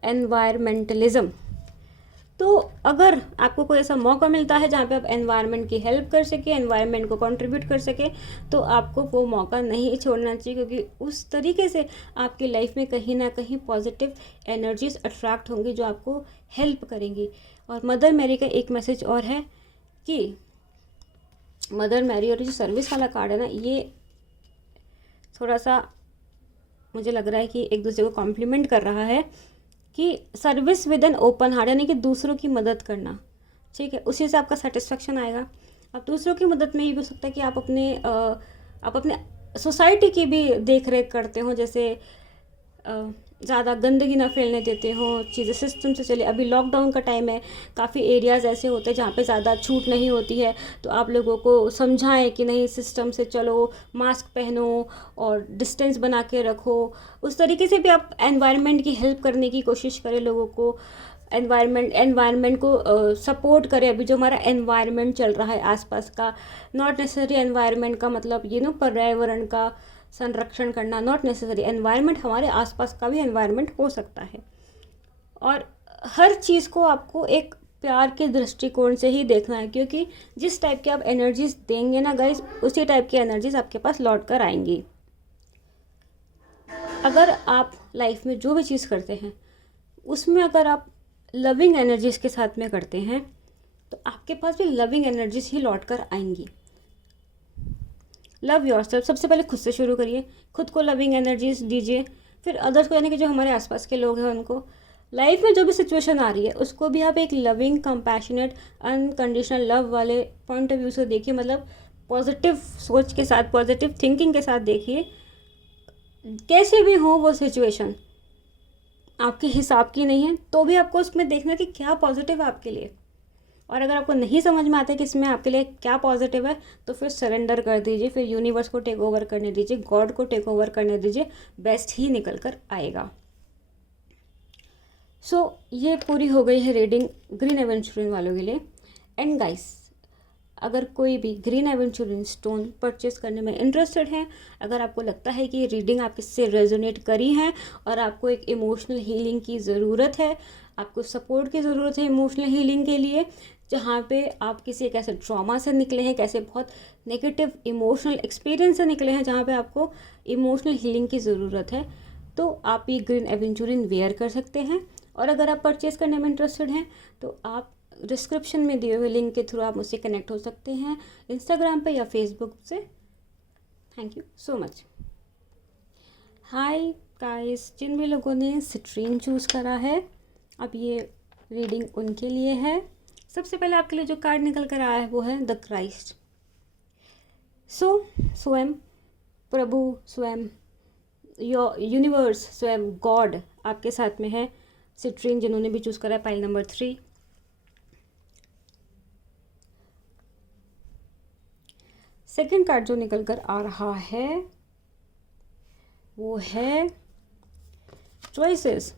environmentalism. तो अगर आपको कोई ऐसा मौका मिलता है जहाँ पे आप एनवायरनमेंट की हेल्प कर सके, एनवायरनमेंट को कंट्रीब्यूट कर सके, तो आपको वो मौका नहीं छोड़ना चाहिए, क्योंकि उस तरीके से आपकी लाइफ में कहीं ना कहीं पॉजिटिव एनर्जीज अट्रैक्ट होंगी जो आपको हेल्प करेंगी। और मदर मैरी का एक मैसेज और है कि मदर मैरी और जो सर्विस वाला कार्ड है ना, ये थोड़ा सा मुझे लग रहा है कि एक दूसरे को कॉम्प्लीमेंट कर रहा है कि service with an open heart, यानी कि दूसरों की मदद करना, ठीक है, उसी से आपका सेटिस्फेक्शन आएगा। अब दूसरों की मदद में ये भी हो सकता है कि आप अपने सोसाइटी की भी देख रेख करते हो, जैसे ज़्यादा गंदगी ना फैलने देते हो, चीज़ें सिस्टम से चले। अभी लॉकडाउन का टाइम है, काफ़ी एरियाज़ ऐसे होते हैं जहाँ पे ज़्यादा छूट नहीं होती है, तो आप लोगों को समझाएं कि नहीं सिस्टम से चलो, मास्क पहनो और डिस्टेंस बना के रखो। उस तरीके से भी आप एनवायरनमेंट की हेल्प करने की कोशिश करें, लोगों को एनवायरनमेंट को सपोर्ट करें। अभी जो हमारा एनवायरनमेंट चल रहा है आसपास का, नॉट नेसेसरी एनवायरनमेंट का मतलब पर्यावरण का संरक्षण करना, नॉट नेसेसरी। एनवायरनमेंट हमारे आसपास का भी एनवायरनमेंट हो सकता है, और हर चीज़ को आपको एक प्यार के दृष्टिकोण से ही देखना है, क्योंकि जिस टाइप की आप एनर्जीज देंगे ना गाइस, उसी टाइप की एनर्जीज आपके पास लौट कर आएंगी। अगर आप लाइफ में जो भी चीज़ करते हैं उसमें अगर आप लविंग एनर्जीज के साथ में करते हैं, तो आपके पास भी लविंग एनर्जीज ही लौट कर आएंगी। लव योरसेल्फ, सबसे पहले खुद से शुरू करिए, खुद को लविंग एनर्जीज दीजिए, फिर अदर्स को, यानी कि जो हमारे आसपास के लोग हैं उनको। लाइफ में जो भी सिचुएशन आ रही है उसको भी आप एक लविंग, कंपैशनेट, अनकंडीशनल लव वाले पॉइंट ऑफ व्यू से देखिए, मतलब पॉजिटिव सोच के साथ, पॉजिटिव थिंकिंग के साथ देखिए। कैसे भी हो वो सिचुएशन आपके हिसाब की नहीं है, तो भी आपको उसमें देखना कि क्या पॉजिटिव है आपके लिए। और अगर आपको नहीं समझ में आता है कि इसमें आपके लिए क्या पॉजिटिव है, तो फिर सरेंडर कर दीजिए, फिर यूनिवर्स को टेक ओवर करने दीजिए, गॉड को टेक ओवर करने दीजिए, बेस्ट ही निकल कर आएगा। सो ये पूरी हो गई है रीडिंग ग्रीन एवेंचुरिन वालों के लिए। एंड गाइस, अगर कोई भी ग्रीन एवेंचुरिन स्टोन परचेस करने में इंटरेस्टेड है, अगर आपको लगता है कि ये रीडिंग आपके से रेजोनेट करी है और आपको एक इमोशनल हीलिंग की ज़रूरत है, आपको सपोर्ट की ज़रूरत है इमोशनल हीलिंग के लिए, जहाँ पे आप किसी एक ऐसे ट्रॉमा से निकले हैं, कैसे बहुत नेगेटिव इमोशनल एक्सपीरियंस से निकले हैं जहाँ पे आपको इमोशनल हीलिंग की ज़रूरत है, तो आप ये ग्रीन एवेंचुरिन वेयर कर सकते हैं। और अगर आप परचेज़ करने में इंटरेस्टेड हैं, तो आप डिस्क्रिप्शन में दिए हुए लिंक के थ्रू आप मुझसे कनेक्ट हो सकते हैं, इंस्टाग्राम पे या फेसबुक से। Thank you so much. Hi guys, जिन भी लोगों ने सिट्रीन चूज़ करा है, अब ये रीडिंग उनके लिए है। सबसे पहले आपके लिए जो कार्ड निकल कर आया है वो है द क्राइस्ट। स्वयं प्रभु, स्वयं यूनिवर्स, स्वयं गॉड आपके साथ में है। सिट्रीन जिन्होंने भी चूज़ करा है, पाइल नंबर 3। सेकेंड कार्ड जो निकल कर आ रहा है वो है choices.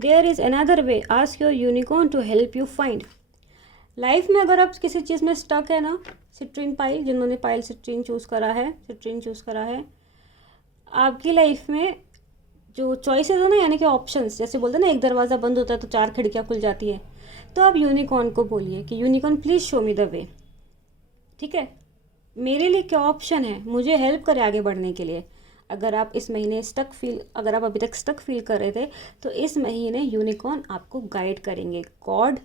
There is another way, ask your unicorn to help you find. Life में अगर आप किसी चीज़ में स्टक है ना, सिट्रीन पाइल, जिन्होंने पाइल सिट्रीन चूज़ करा है, आपकी लाइफ में जो चॉइसेस है ना, यानी कि ऑप्शंस, जैसे बोलते हैं ना एक दरवाज़ा बंद होता है तो 4 खिड़कियाँ खुल जाती है, तो आप यूनिकॉर्न को बोलिए कि unicorn please show me the way. ठीक है, मेरे लिए क्या ऑप्शन है, मुझे हेल्प करे आगे बढ़ने के लिए। अगर आप इस महीने अगर आप अभी तक स्टक फील कर रहे थे, तो इस महीने यूनिकॉर्न आपको गाइड करेंगे, गॉड।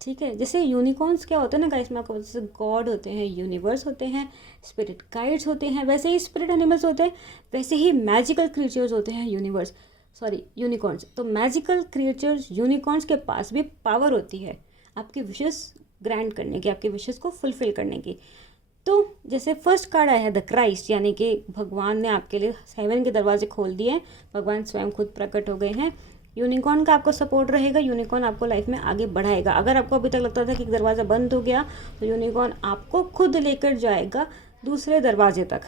ठीक है, जैसे यूनिकॉर्न्स क्या होते हैं ना गाइस, में आपको जैसे गॉड होते हैं, यूनिवर्स होते हैं, स्पिरिट गाइड्स होते हैं, वैसे ही स्पिरिट एनिमल्स होते हैं, वैसे ही मैजिकल क्रिएचर्स होते हैं यूनिकॉर्न्स। तो मैजिकल क्रिएचर्स यूनिकॉर्न्स के पास भी पावर होती है आपकी विशेस ग्रांट करने की, आपके विशेस को फुलफिल करने की। तो जैसे फर्स्ट कार्ड आया है द क्राइस्ट, यानी कि भगवान ने आपके लिए हेवन के दरवाजे खोल दिए हैं, भगवान स्वयं खुद प्रकट हो गए हैं। यूनिकॉर्न का आपको सपोर्ट रहेगा, यूनिकॉर्न आपको लाइफ में आगे बढ़ाएगा। अगर आपको अभी तक लगता था कि दरवाज़ा बंद हो गया, तो यूनिकॉर्न आपको खुद लेकर जाएगा दूसरे दरवाजे तक।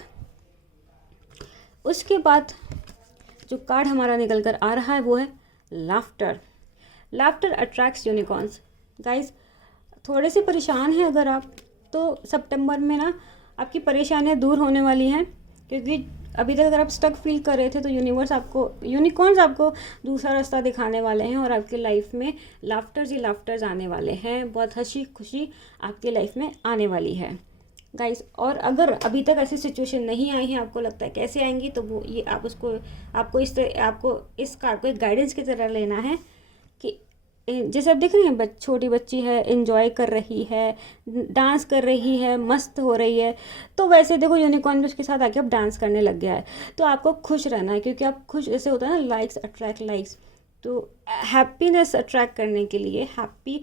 उसके बाद जो कार्ड हमारा निकल कर आ रहा है वो है laughter. Laughter attracts unicorns. Guys, थोड़े से परेशान हैं अगर आप, तो सितंबर में ना आपकी परेशानियां दूर होने वाली हैं, क्योंकि अभी तक अगर आप स्टक फील कर रहे थे तो यूनिकॉर्न्स आपको दूसरा रास्ता दिखाने वाले हैं, और आपकी लाइफ में लाफ्टर्स आने वाले हैं, बहुत हंसी खुशी आपकी लाइफ में आने वाली है गाइस। और अगर अभी तक ऐसी सिचुएशन नहीं आई है, आपको लगता है कैसे आएंगी, तो वो ये आपको इस कार्ड को एक गाइडेंस की तरह लेना है कि जैसे आप देख रहे हैं छोटी बच्ची है, एंजॉय कर रही है, डांस कर रही है, मस्त हो रही है, तो वैसे देखो यूनिकॉर्न भी उसके साथ आके अब डांस करने लग गया है। तो आपको खुश रहना है, क्योंकि आप खुश, जैसे होता है ना लाइक्स अट्रैक्ट लाइक्स, तो हैप्पीनेस अट्रैक्ट करने के लिए, हैप्पी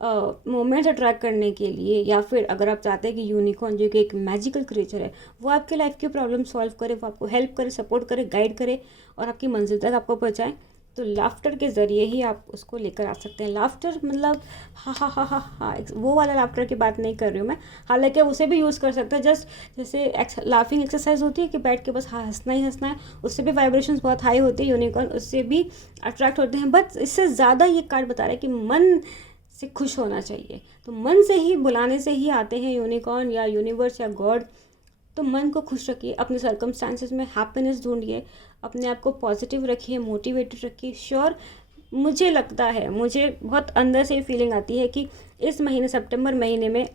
मोमेंट्स अट्रैक्ट करने के लिए, या फिर अगर आप चाहते हैं कि यूनिकॉर्न जो कि एक मैजिकल क्रिएचर है वो आपके लाइफ की प्रॉब्लम सॉल्व करे, वो आपको हेल्प करे, सपोर्ट करे, गाइड करे और आपकी मंजिल तक आपको पहुँचाए, तो लाफ्टर के ज़रिए ही आप उसको लेकर आ सकते हैं। लाफ्टर मतलब हा हा हा हा हा, वो वाला लाफ्टर की बात नहीं कर रही हूँ मैं, हालांकि उसे भी यूज़ कर सकते हैं। जस्ट जैसे लाफिंग एक्सरसाइज होती है कि बैठ के बस हंसना ही हंसना है, उससे भी वाइब्रेशंस बहुत हाई होती है, यूनिकॉर्न उससे भी अट्रैक्ट होते हैं। बट इससे ज़्यादा ये कार्ड बता रहा है कि मन से खुश होना चाहिए। तो मन से ही बुलाने से ही आते हैं यूनिकॉर्न या यूनिवर्स या गॉड। तो मन को खुश रखिए, अपने सर्कमस्टांसेस में हैप्पीनेस ढूंढिए, अपने आप को पॉजिटिव रखिए, मोटिवेटेड रखिए। श्योर, मुझे लगता है, मुझे बहुत अंदर से फीलिंग आती है कि इस महीने सितंबर महीने में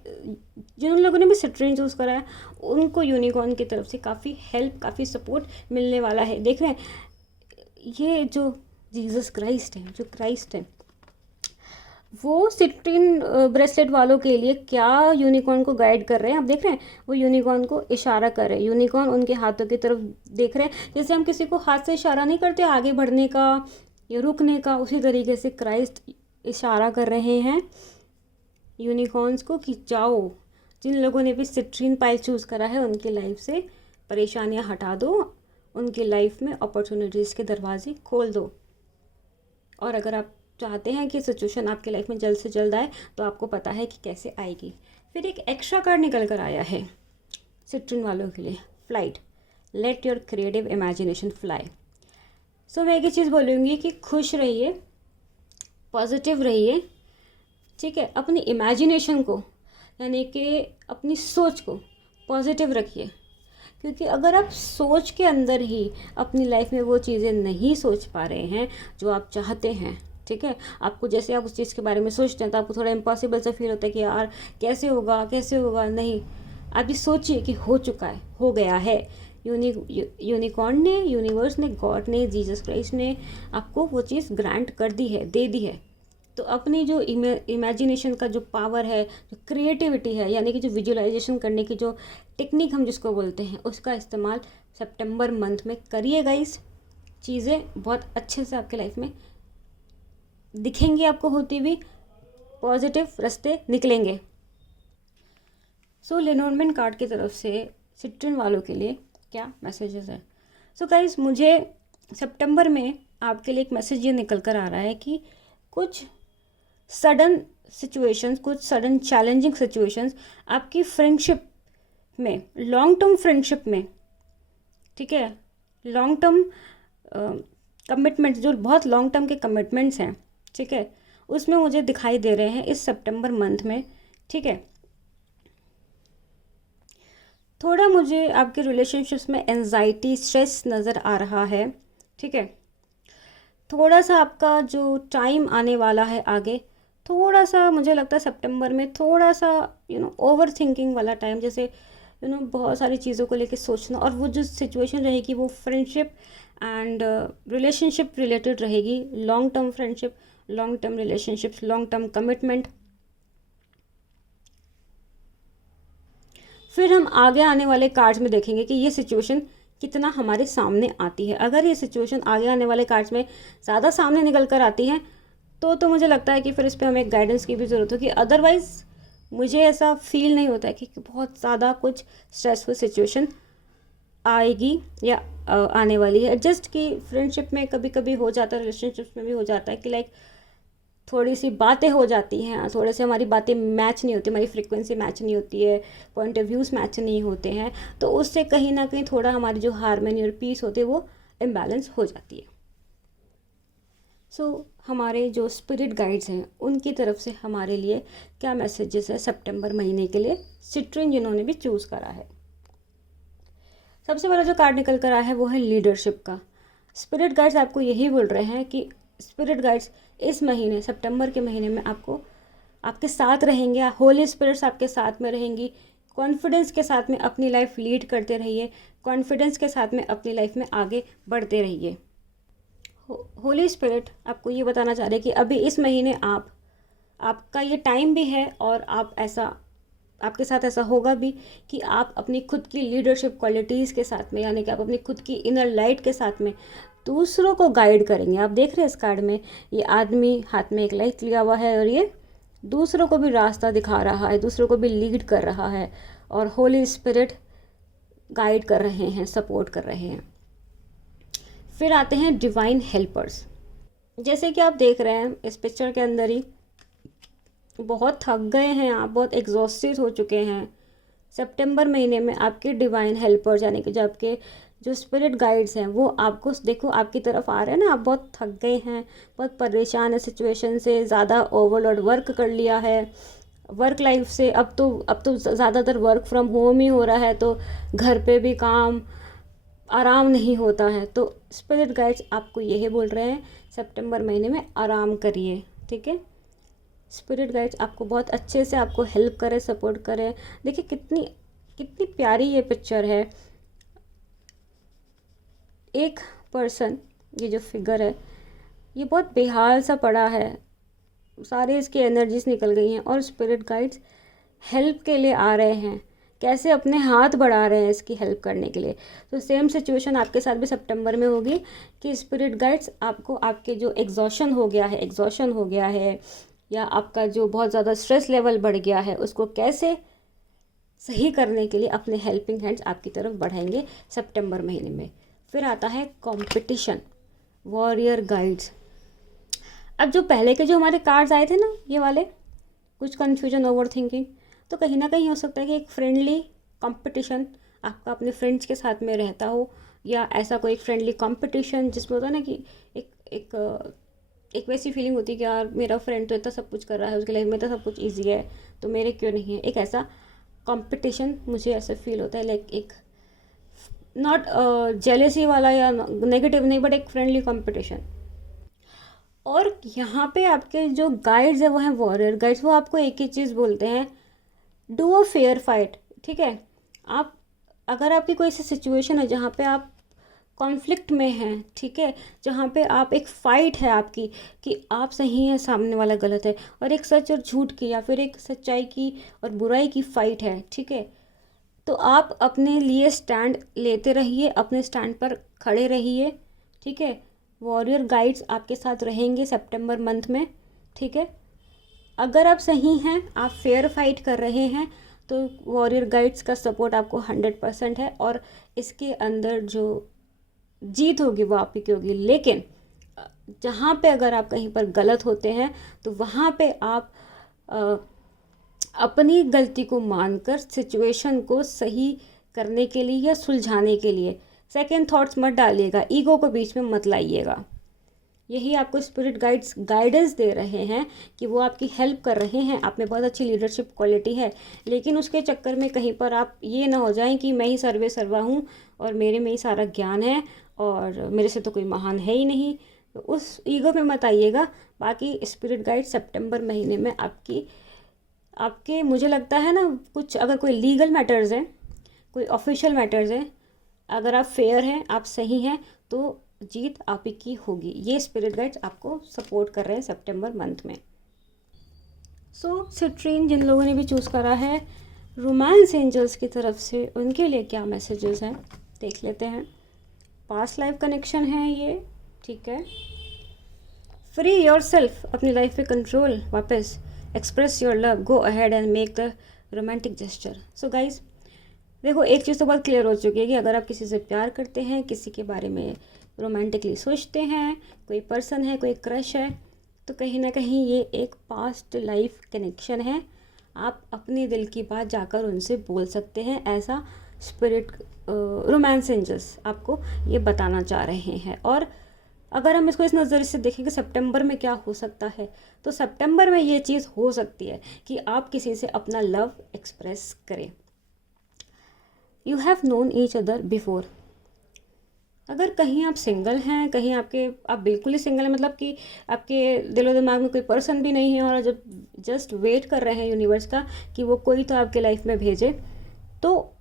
जिन लोगों ने भी सिट्रीन चूज़ करा है उनको यूनिकॉर्न की तरफ से काफ़ी हेल्प, काफ़ी सपोर्ट मिलने वाला है। देख रहे हैं ये जो जीसस क्राइस्ट है, जो क्राइस्ट है, वो सिट्रीन ब्रेसलेट वालों के लिए क्या यूनिकॉर्न को गाइड कर रहे हैं आप देख रहे हैं। वो यूनिकॉर्न को इशारा कर रहे हैं, यूनिकॉर्न उनके हाथों की तरफ देख रहे हैं। जैसे हम किसी को हाथ से इशारा नहीं करते आगे बढ़ने का या रुकने का, उसी तरीके से क्राइस्ट इशारा कर रहे हैं यूनिकॉर्न्स को कि जाओ। जिन लोगों ने भी सिट्रीन पाइल चूज़ करा है उनकी लाइफ से परेशानियां हटा दो, उनकी लाइफ में अपॉर्चुनिटीज़ के दरवाजे खोल दो। और अगर आप चाहते हैं कि सिचुएशन आपकी लाइफ में जल्द से जल्द आए तो आपको पता है कि कैसे आएगी। फिर एक एक्स्ट्रा कार्ड निकल कर आया है सिट्रीन वालों के लिए, flight, let your creative imagination fly. So मैं एक ही चीज़ बोलूँगी कि खुश रहिए, पॉजिटिव रहिए, ठीक है। अपनी इमेजिनेशन को यानी कि अपनी सोच को पॉजिटिव रखिए, क्योंकि अगर आप सोच के अंदर ही अपनी लाइफ में वो चीज़ें नहीं सोच पा रहे हैं जो आप चाहते हैं, ठीक है, आपको जैसे आप उस चीज़ के बारे में सोचते हैं तो आपको थोड़ा इम्पॉसिबल सा फील होता है कि यार कैसे होगा कैसे होगा। नहीं, आप ये सोचिए कि हो चुका है, हो गया है। यूनिकॉर्न ने, यूनिवर्स ने, गॉड ने, जीसस क्राइस्ट ने आपको वो चीज़ ग्रांट कर दी है, दे दी है। तो अपनी जो इमेजिनेशन का जो पावर है, जो क्रिएटिविटी है, यानी कि जो विजुअलाइजेशन करने की जो टेक्निक हम जिसको बोलते हैं, उसका इस्तेमाल सितंबर मंथ में करिए गाइस। चीज़ें बहुत अच्छे से आपके लाइफ में दिखेंगी, आपको होती हुई, पॉजिटिव रास्ते निकलेंगे। सो लेनोर्मेंट कार्ड की तरफ से सिट्रीन वालों के लिए क्या मैसेजेस है। सो गाइस, मुझे सितंबर में आपके लिए एक मैसेज ये निकल कर आ रहा है कि कुछ सडन सिचुएशंस, कुछ सडन चैलेंजिंग सिचुएशंस आपकी फ्रेंडशिप में, लॉन्ग टर्म फ्रेंडशिप में, ठीक है, लॉन्ग टर्म कमिटमेंट्स, जो बहुत लॉन्ग टर्म के कमिटमेंट्स हैं, ठीक है, उसमें मुझे दिखाई दे रहे हैं इस सितंबर मंथ में, ठीक है। थोड़ा मुझे आपके रिलेशनशिप्स में एंजाइटी, स्ट्रेस नज़र आ रहा है, ठीक है। थोड़ा सा आपका जो टाइम आने वाला है आगे, थोड़ा सा मुझे लगता है सितंबर में थोड़ा सा ओवर थिंकिंग वाला टाइम, जैसे बहुत सारी चीज़ों को लेके सोचना, और वो जो सिचुएशन रहेगी वो फ्रेंडशिप एंड रिलेशनशिप रिलेटेड रहेगी। Long term friendship, long term relationships, long term commitment. फिर हम आगे आने वाले कार्ड्स में देखेंगे कि ये सिचुएशन कितना हमारे सामने आती है। अगर ये सिचुएशन आगे आने वाले कार्ड्स में ज़्यादा सामने निकल कर आती है तो मुझे लगता है कि फिर इस पर हमें गाइडेंस की भी ज़रूरत होगी। अदरवाइज़ मुझे ऐसा फील नहीं होता है कि बहुत ज़्यादा कुछ स्ट्रेसफुल सिचुएशन आएगी या आने वाली है। जस्ट कि फ्रेंडशिप में कभी कभी हो जाता है, रिलेशनशिप्स में भी हो जाता है कि लाइक थोड़ी सी बातें हो जाती हैं, थोड़े से हमारी बातें मैच नहीं होती, हमारी फ्रीक्वेंसी मैच नहीं होती है, पॉइंट ऑफ व्यूज़ मैच नहीं होते हैं, तो उससे कहीं ना कहीं थोड़ा हमारी जो हारमोनी और पीस होती है वो इम्बैलेंस हो जाती है। सो हमारे जो स्पिरिट गाइड्स हैं उनकी तरफ से हमारे लिए क्या मैसेजेस है सितंबर महीने के लिए, सिट्रीन जिन्होंने भी चूज़ करा है। सबसे पहला जो कार्ड निकल कर आया है वो है लीडरशिप का। स्पिरिट गाइड्स आपको यही बोल रहे हैं कि स्पिरिट गाइड्स इस महीने, सितंबर के महीने में आपको, आपके साथ रहेंगे, होली स्पिरिट्स आपके साथ में रहेंगी। कॉन्फिडेंस के साथ में अपनी लाइफ लीड करते रहिए, कॉन्फिडेंस के साथ में अपनी लाइफ में आगे बढ़ते रहिए। होली स्पिरिट आपको ये बताना चाह रहे हैं कि अभी इस महीने आपका ये टाइम भी है और आपके साथ ऐसा होगा भी कि आप अपनी खुद की लीडरशिप क्वालिटीज़ के साथ में, यानी कि आप अपनी खुद की इनर लाइट के साथ में दूसरों को गाइड करेंगे। आप देख रहे हैं इस कार्ड में ये आदमी हाथ में एक लाइट लिया हुआ है और ये दूसरों को भी रास्ता दिखा रहा है, दूसरों को भी लीड कर रहा है, और होली स्पिरिट गाइड कर रहे हैं, सपोर्ट कर रहे हैं। फिर आते हैं डिवाइन हेल्पर्स। जैसे कि आप देख रहे हैं इस पिक्चर के अंदर ही, बहुत थक गए हैं आप, बहुत एग्जॉस्टेड हो चुके हैं। सितंबर महीने में आपके डिवाइन हेल्पर्स यानी कि जो आपके जो स्पिरिट गाइड्स हैं वो आपको देखो आपकी तरफ आ रहे हैं ना। आप बहुत थक गए हैं, बहुत परेशान है सिचुएशन से, ज़्यादा ओवरलोड वर्क कर लिया है वर्क लाइफ से। अब तो ज़्यादातर वर्क फ्रॉम होम ही हो रहा है, तो घर पे भी काम, आराम नहीं होता है। तो स्पिरिट गाइड्स आपको यही बोल रहे हैं सितंबर महीने में आराम करिए, ठीक है। स्पिरिट गाइड्स आपको बहुत अच्छे से आपको हेल्प करें, सपोर्ट करें। देखिए कितनी कितनी प्यारी ये पिक्चर है। एक पर्सन, ये जो फिगर है ये बहुत बेहाल सा पड़ा है, सारे इसकी एनर्जीज निकल गई हैं और स्पिरिट गाइड्स हेल्प के लिए आ रहे हैं, कैसे अपने हाथ बढ़ा रहे हैं इसकी हेल्प करने के लिए। तो सेम सिचुएशन आपके साथ भी सितंबर में होगी कि स्पिरिट गाइड्स आपको आपके जो एग्जॉशन हो गया है या आपका जो बहुत ज़्यादा स्ट्रेस लेवल बढ़ गया है उसको कैसे सही करने के लिए अपने हेल्पिंग हैंड्स आपकी तरफ बढ़ाएंगे सितंबर महीने में। फिर आता है कंपटीशन, वॉरियर गाइड्स। अब जो पहले के जो हमारे कार्ड्स आए थे ना ये वाले, कुछ कन्फ्यूजन, ओवर थिंकिंग, तो कहीं ना कहीं हो सकता है कि एक फ्रेंडली कंपटीशन आपका अपने फ्रेंड्स के साथ में रहता हो, या ऐसा कोई फ्रेंडली कंपटीशन जिसमें होता है ना कि एक एक एक वैसी फीलिंग होती है कि यार मेरा फ्रेंड तो इतना सब कुछ कर रहा है, उसकी लाइफ में तो सब कुछ ईजी है, तो मेरे क्यों नहीं है। एक ऐसा कंपटीशन मुझे ऐसा फील होता है, लाइक एक नॉट जेलेसी वाला या नेगेटिव नहीं, बट एक फ्रेंडली कंपटीशन। और यहाँ पे आपके जो गाइड्स है वो हैं वॉरियर गाइड्स। वो आपको एक ही चीज़ बोलते हैं, डू अ फेयर फाइट, ठीक है। आप अगर आपकी कोई ऐसी सिचुएशन है जहाँ पे आप कॉन्फ्लिक्ट में हैं, ठीक है, जहाँ पे आप एक फ़ाइट है आपकी कि आप सही हैं सामने वाला गलत है, और एक सच और झूठ की या फिर एक सच्चाई की और बुराई की फ़ाइट है, ठीक है, तो आप अपने लिए स्टैंड लेते रहिए, अपने स्टैंड पर खड़े रहिए, ठीक है। वॉरियर गाइड्स आपके साथ रहेंगे सितंबर मंथ में, ठीक है। अगर आप सही हैं, आप फेयर फाइट कर रहे हैं, तो वॉरियर गाइड्स का सपोर्ट आपको 100% है और इसके अंदर जो जीत होगी वो आप ही की होगी। लेकिन जहाँ पे अगर आप कहीं पर गलत होते हैं तो वहाँ पे आप अपनी गलती को मानकर सिचुएशन को सही करने के लिए या सुलझाने के लिए सेकंड थॉट्स मत डालिएगा, ईगो को बीच में मत लाइएगा। यही आपको स्पिरिट गाइड्स गाइडेंस दे रहे हैं कि वो आपकी हेल्प कर रहे हैं। आप में बहुत अच्छी लीडरशिप क्वालिटी है, लेकिन उसके चक्कर में कहीं पर आप ये ना हो जाएं कि मैं ही सर्वे सर्वा हूँ और मेरे में ही सारा ज्ञान है और मेरे से तो कोई महान है ही नहीं, तो उस ईगो में मत आइएगा। बाकी स्पिरिट गाइड सितंबर महीने में आपके मुझे लगता है ना, कुछ अगर कोई लीगल मैटर्स हैं, कोई ऑफिशियल मैटर्स हैं, अगर आप फेयर हैं, आप सही हैं, तो जीत आप ही की होगी। ये स्पिरिट गाइड्स आपको सपोर्ट कर रहे हैं सितंबर मंथ में। सो सिट्रीन जिन लोगों ने भी चूज़ करा है रोमांस एंजल्स की तरफ से, उनके लिए क्या मैसेजेस हैं देख लेते हैं। पास्ट लाइफ कनेक्शन है ये, ठीक है। फ्री योर सेल्फ, अपनी लाइफ पे कंट्रोल वापस, express your love, go ahead and make the romantic gesture. So guys देखो, एक चीज़ तो बहुत क्लियर हो चुकी है कि अगर आप किसी से प्यार करते हैं, किसी के बारे में रोमांटिकली सोचते हैं, कोई पर्सन है, कोई क्रश है, तो कहीं ना कहीं ये एक पास्ट लाइफ कनेक्शन है। आप अपने दिल की बात जाकर उनसे बोल सकते हैं, ऐसा स्पिरिट रोमांस एंजल्स आपको ये बताना चाह रहे हैं। और अगर हम इसको इस नज़रिए से देखें कि सितंबर में क्या हो सकता है, तो सितंबर में ये चीज़ हो सकती है कि आप किसी से अपना लव एक्सप्रेस करें। You have known each other before. अगर कहीं आप सिंगल हैं, कहीं आप बिल्कुल ही सिंगल हैं, मतलब कि आपके दिलो दिमाग में कोई पर्सन भी नहीं है और जब जस्ट वेट कर रहे हैं यूनिवर्स का कि वो कोई तो आपके लाइफ में भेजे, तो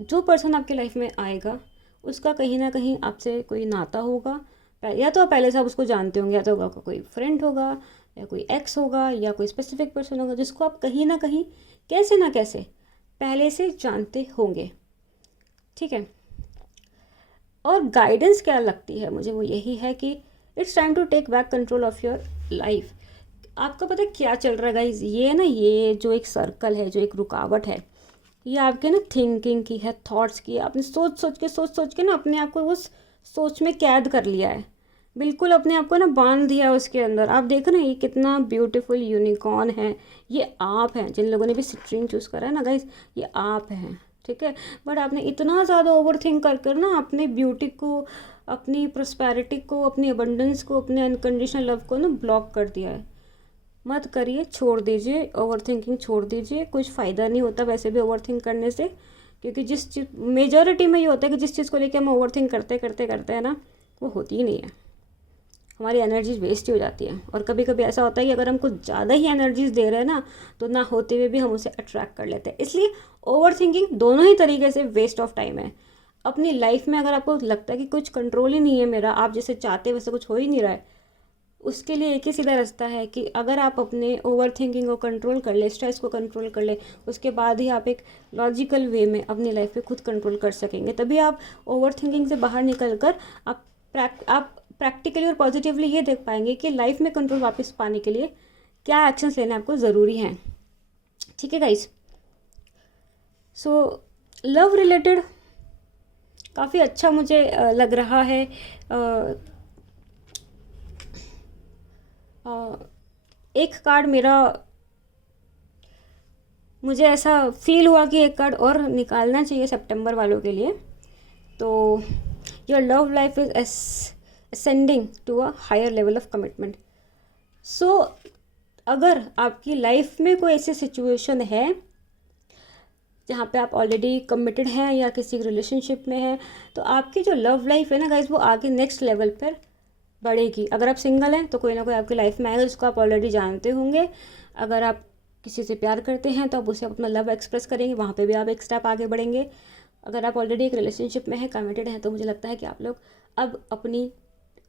जो पर्सन आपकी लाइफ में आएगा उसका कहीं ना कहीं आपसे कोई नाता होगा। या तो आप पहले से आप उसको जानते होंगे, या तो आपका कोई फ्रेंड होगा, या कोई एक्स होगा, या कोई स्पेसिफिक पर्सन होगा जिसको आप कहीं ना कहीं कैसे ना कैसे पहले से जानते होंगे, ठीक है। और गाइडेंस क्या लगती है मुझे, वो यही है कि it's time to take back control of your life. आपका पता है क्या चल रहा है गाइज, ये ना, ये जो एक सर्कल है, जो एक रुकावट है, ये आपके ना थिंकिंग की है, थॉट्स की है। आपने सोच सोच के ना अपने आप को उस सोच में कैद कर लिया है। बिल्कुल अपने आप को ना बांध दिया उसके अंदर। आप देख रहे हैं ये कितना ब्यूटीफुल यूनिकॉर्न है, ये आप हैं जिन लोगों ने भी सिट्रीन चूज़ करा है ना गाइस, ये आप हैं, ठीक है। बट आपने इतना ज़्यादा ओवर थिंक कर कर ना अपने ब्यूटी को, अपनी प्रोस्पेरिटी को, अपनी अबंडेंस को, अपने अनकंडीशनल लव को ना ब्लॉक कर दिया है। मत करिए, छोड़ दीजिए, ओवर थिंकिंग छोड़ दीजिए, कुछ फ़ायदा नहीं होता वैसे भी ओवर थिंक करने से। क्योंकि जिस चीज़ मेजॉरिटी में ये होता है कि जिस चीज़ को लेकर हम ओवर थिंक करते करते करते हैं ना, वो होती ही नहीं है, हमारी एनर्जीज वेस्ट ही हो जाती है। और कभी कभी ऐसा होता है कि अगर हम कुछ ज़्यादा ही एनर्जीज दे रहे हैं ना, तो ना होते हुए भी हम उसे अट्रैक्ट कर लेते हैं। इसलिए ओवर थिंकिंग दोनों ही तरीके से वेस्ट ऑफ टाइम है। अपनी लाइफ में अगर आपको लगता है कि कुछ कंट्रोल ही नहीं है मेरा, आप जैसे चाहते वैसे कुछ हो ही नहीं रहा है, उसके लिए एक ही सीधा रास्ता है कि अगर आप अपने ओवर थिंकिंग को कंट्रोल कर ले, स्ट्रेस को कंट्रोल कर ले, उसके बाद ही आप एक लॉजिकल वे में अपनी लाइफ पे खुद कंट्रोल कर सकेंगे। तभी आप ओवर थिंकिंग से बाहर निकल कर आप प्रैक्टिकली और पॉजिटिवली ये देख पाएंगे कि लाइफ में कंट्रोल वापस पाने के लिए क्या एक्शंस लेने आपको ज़रूरी हैं। ठीक है गाइस, सो लव रिलेटेड काफ़ी अच्छा मुझे लग रहा है। एक कार्ड मेरा, मुझे ऐसा फील हुआ कि एक कार्ड और निकालना चाहिए सितंबर वालों के लिए। तो your love life is ascending to a higher level of commitment. So अगर आपकी लाइफ में कोई ऐसी सिचुएशन है जहाँ पे आप ऑलरेडी कमिटेड हैं या किसी रिलेशनशिप में हैं, तो आपकी जो लव लाइफ है ना गाइज, वो आगे नेक्स्ट लेवल पर बढ़ेगी। अगर आप सिंगल हैं तो कोई ना कोई आपकी लाइफ में आएगा जिसको आप ऑलरेडी जानते होंगे। अगर आप किसी से प्यार करते हैं तो आप उसे अपना लव एक्सप्रेस करेंगे, वहाँ पे भी आप एक स्टेप आगे बढ़ेंगे। अगर आप ऑलरेडी एक रिलेशनशिप में हैं, कमिटेड हैं, तो मुझे लगता है कि आप लोग अब अपनी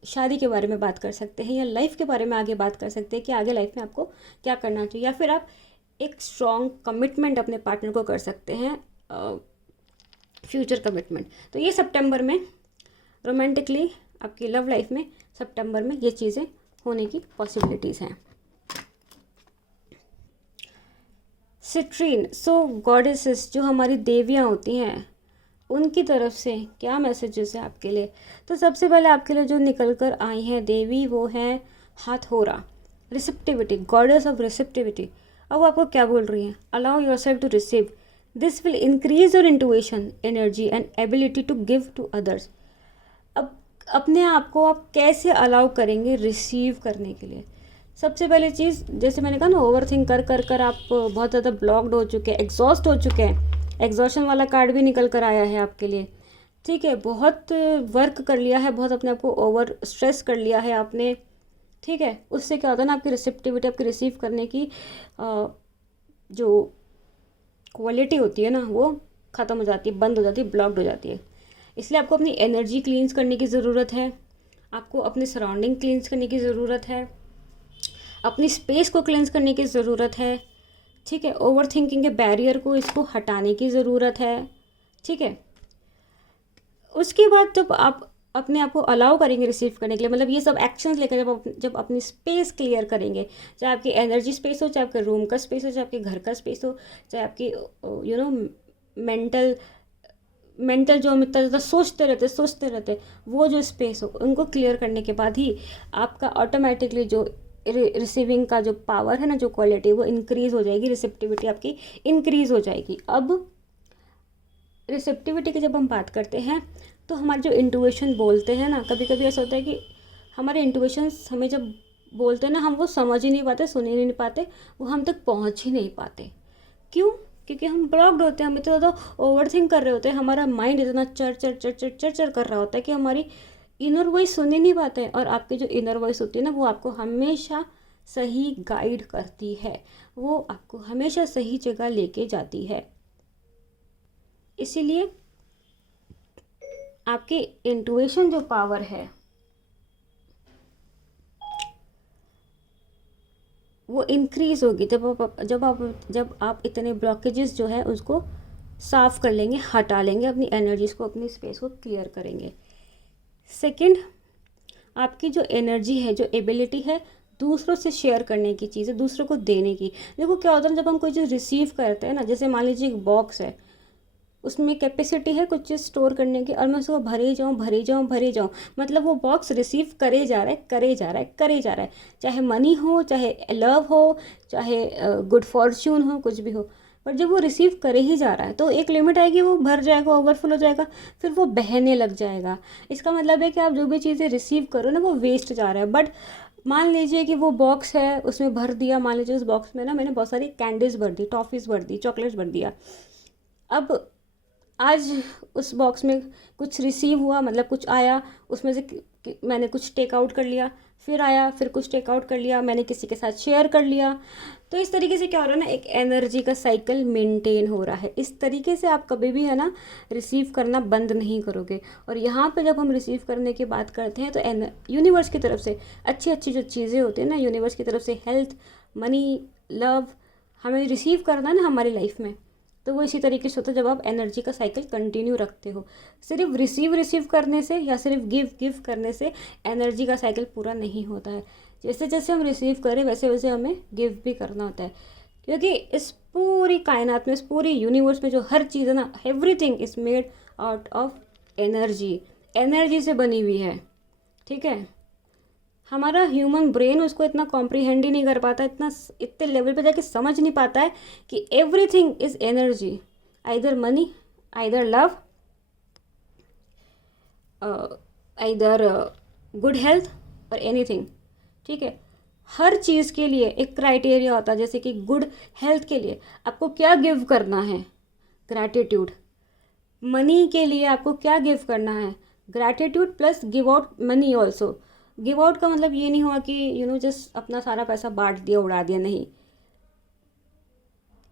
शादी के बारे में बात कर सकते हैं या लाइफ के बारे में आगे बात कर सकते हैं कि आगे लाइफ में आपको क्या करना चाहिए, या फिर आप एक स्ट्रॉन्ग कमिटमेंट अपने पार्टनर को कर सकते हैं, फ्यूचर कमिटमेंट। तो ये सितंबर में रोमांटिकली आपकी लव लाइफ में सितंबर में ये चीज़ें होने की पॉसिबिलिटीज़ हैं। सिट्रीन, सो गॉडेसेस जो हमारी देवियाँ होती हैं, उनकी तरफ से क्या मैसेजेस है आपके लिए। तो सबसे पहले आपके लिए जो निकल कर आई हैं देवी, वो हैं Hathor, receptivity, goddess of receptivity. अब वो आपको क्या बोल रही हैं? Allow yourself to receive, this will increase your intuition, energy and ability to give to others. अब अपने आप को आप कैसे अलाउ करेंगे रिसीव करने के लिए? सबसे पहली चीज़, जैसे मैंने कहा ना, ओवर थिंक कर कर कर आप बहुत ज़्यादा ब्लॉक्ड हो चुके हैं, एग्जॉस्ट हो चुके हैं। एग्जॉशन वाला कार्ड भी निकल कर आया है आपके लिए, ठीक है। बहुत वर्क कर लिया है, बहुत अपने आप को ओवर स्ट्रेस कर लिया है आपने, ठीक है। उससे क्या होता है ना, आपकी रिसेप्टिविटी, आपकी रिसीव करने की जो क्वालिटी होती है ना, वो ख़त्म हो जाती है, बंद हो जाती है, ब्लॉक्ड हो जाती है। इसलिए आपको अपनी एनर्जी क्लींस करने की ज़रूरत है, आपको अपनी सराउंडिंग क्लींस करने की ज़रूरत है, अपनी स्पेस को क्लींस करने की ज़रूरत है, ठीक है। ओवर थिंकिंग के बैरियर को, इसको हटाने की ज़रूरत है, ठीक है। उसके बाद जब आप अपने आप को अलाउ करेंगे रिसीव करने के लिए, मतलब ये सब एक्शंस लेकर जब अपनी स्पेस क्लियर करेंगे, चाहे आपकी एनर्जी स्पेस हो, चाहे आपके रूम का स्पेस हो, चाहे आपके घर का स्पेस हो, चाहे आपकी मेंटल जो हम इतना ज़्यादा सोचते रहते वो जो स्पेस हो, उनको क्लियर करने के बाद ही आपका ऑटोमेटिकली जो रिसीविंग का जो पावर है ना, जो क्वालिटी, वो इंक्रीज़ हो जाएगी, रिसेप्टिविटी आपकी इंक्रीज़ हो जाएगी। अब रिसेप्टिविटी की जब हम बात करते हैं तो हमारे जो इंट्यूशन बोलते हैं ना, कभी कभी ऐसा होता है कि हमारे इंट्यूशंस हमें जब बोलते हैं ना, हम वो समझ ही नहीं पाते, सुन ही नहीं पाते, वो हम तक पहुंच ही नहीं पाते। क्यों? क्योंकि हम ब्लॉक्ड होते हैं, हम इतना ज़्यादा ओवर थिंक कर रहे होते हैं, हमारा माइंड इतना चर कर रहा होता है कि हमारी इनर वॉइस सुन ही नहीं पाते। और आपकी जो इनर वॉइस होती है ना, वो आपको हमेशा सही गाइड करती है, वो आपको हमेशा सही जगह लेके जाती है। इसीलिए आपकी इंट्यूशन जो पावर है वो इंक्रीज़ होगी जब आप इतने ब्लॉकेजेस जो है उसको साफ़ कर लेंगे, हटा लेंगे, अपनी एनर्जीज़ को, अपनी स्पेस को क्लियर करेंगे। सेकंड, आपकी जो एनर्जी है, जो एबिलिटी है दूसरों से शेयर करने की चीज़ है, दूसरों को देने की। देखो क्या होता है, जब हम कोई चीज़ रिसीव करते हैं ना, जैसे मान लीजिए एक बॉक्स है, उसमें कैपेसिटी है कुछ चीज़ स्टोर करने की, और मैं उसको भरे जाऊँ भरे जाऊँ भरे जाऊँ, मतलब वो बॉक्स रिसीव करे जा रहा है करे जा रहा है करे जा रहा है, चाहे मनी हो, चाहे लव हो, चाहे गुड फॉर्च्यून हो, कुछ भी हो, पर जब वो रिसीव करे ही जा रहा है तो एक लिमिट आएगी, वो भर जाएगा, ओवरफुल हो जाएगा, फिर वो बहने लग जाएगा। इसका मतलब है कि आप जो भी चीज़ें रिसीव करो ना वो वेस्ट जा रहा है। बट मान लीजिए कि वो बॉक्स है, उसमें भर दिया, मान लीजिए उस बॉक्स में ना मैंने बहुत सारी कैंडीज़ भर दी, टॉफ़ीज़ भर दी, चॉकलेट्स भर दिया। अब आज उस बॉक्स में कुछ रिसीव हुआ, मतलब कुछ आया, उसमें से मैंने कुछ टेक आउट कर लिया, फिर आया, फिर कुछ टेक आउट कर लिया, मैंने किसी के साथ शेयर कर लिया। तो इस तरीके से क्या हो रहा है ना, एक एनर्जी का साइकिल मेंटेन हो रहा है। इस तरीके से आप कभी भी है ना रिसीव करना बंद नहीं करोगे। और यहाँ पे जब हम रिसीव करने की बात करते हैं तो यूनिवर्स की तरफ से अच्छी अच्छी जो चीज़ें होती हैं ना, यूनिवर्स की तरफ से हेल्थ, मनी, लव हमें रिसीव करना है ना हमारी लाइफ में, तो वो इसी तरीके से होता है जब आप एनर्जी का साइकिल कंटिन्यू रखते हो। सिर्फ रिसीव करने से या सिर्फ गिव करने से एनर्जी का साइकिल पूरा नहीं होता है। जैसे जैसे हम रिसीव करें वैसे वैसे हमें गिव भी करना होता है, क्योंकि इस पूरी कायनात में, इस पूरी यूनिवर्स में जो हर चीज़ है ना, everything is made out of energy, energy से बनी हुई है। ठीक है, हमारा ह्यूमन ब्रेन उसको इतना कॉम्प्रिहेंड ही नहीं कर पाता, इतने लेवल पे जाके समझ नहीं पाता है कि everything is energy, either money, either love, either good health और एनीथिंग। ठीक है, हर चीज़ के लिए एक क्राइटेरिया होता है। जैसे कि गुड हेल्थ के लिए आपको क्या गिव करना है, ग्रैटिट्यूड। मनी के लिए आपको क्या गिव करना है, gratitude plus give out money also. Give out का मतलब ये नहीं हुआ कि जस्ट अपना सारा पैसा बांट दिया, उड़ा दिया, नहीं।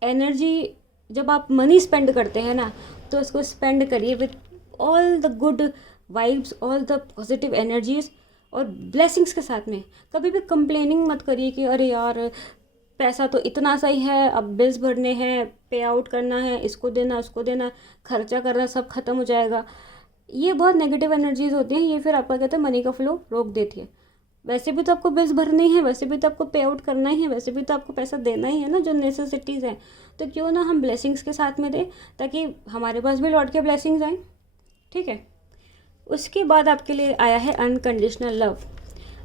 एनर्जी जब आप मनी स्पेंड करते हैं ना, तो उसको स्पेंड करिए with all the good vibes, all the positive energies और ब्लेसिंग्स के साथ में। कभी भी कंप्लेनिंग मत करिए कि अरे यार पैसा तो इतना सा ही है, अब बिल्स भरने हैं, पे आउट करना है, इसको देना उसको देना, खर्चा करना, सब खत्म हो जाएगा। ये बहुत नेगेटिव एनर्जीज होती हैं, ये फिर आपका कहते हैं मनी का फ्लो रोक देती है। वैसे भी तो आपको बिल्स भरने ही हैं, वैसे भी तो आपको पे आउट करना ही है, वैसे भी तो आपको पैसा देना ही है ना, जो नेसेसिटीज़ हैं। तो क्यों ना हम ब्लेसिंग्स के साथ में दें, ताकि हमारे पास भी लौट के ब्लेसिंग्स आएँ। ठीक है, उसके बाद आपके लिए आया है अनकंडीशनल लव।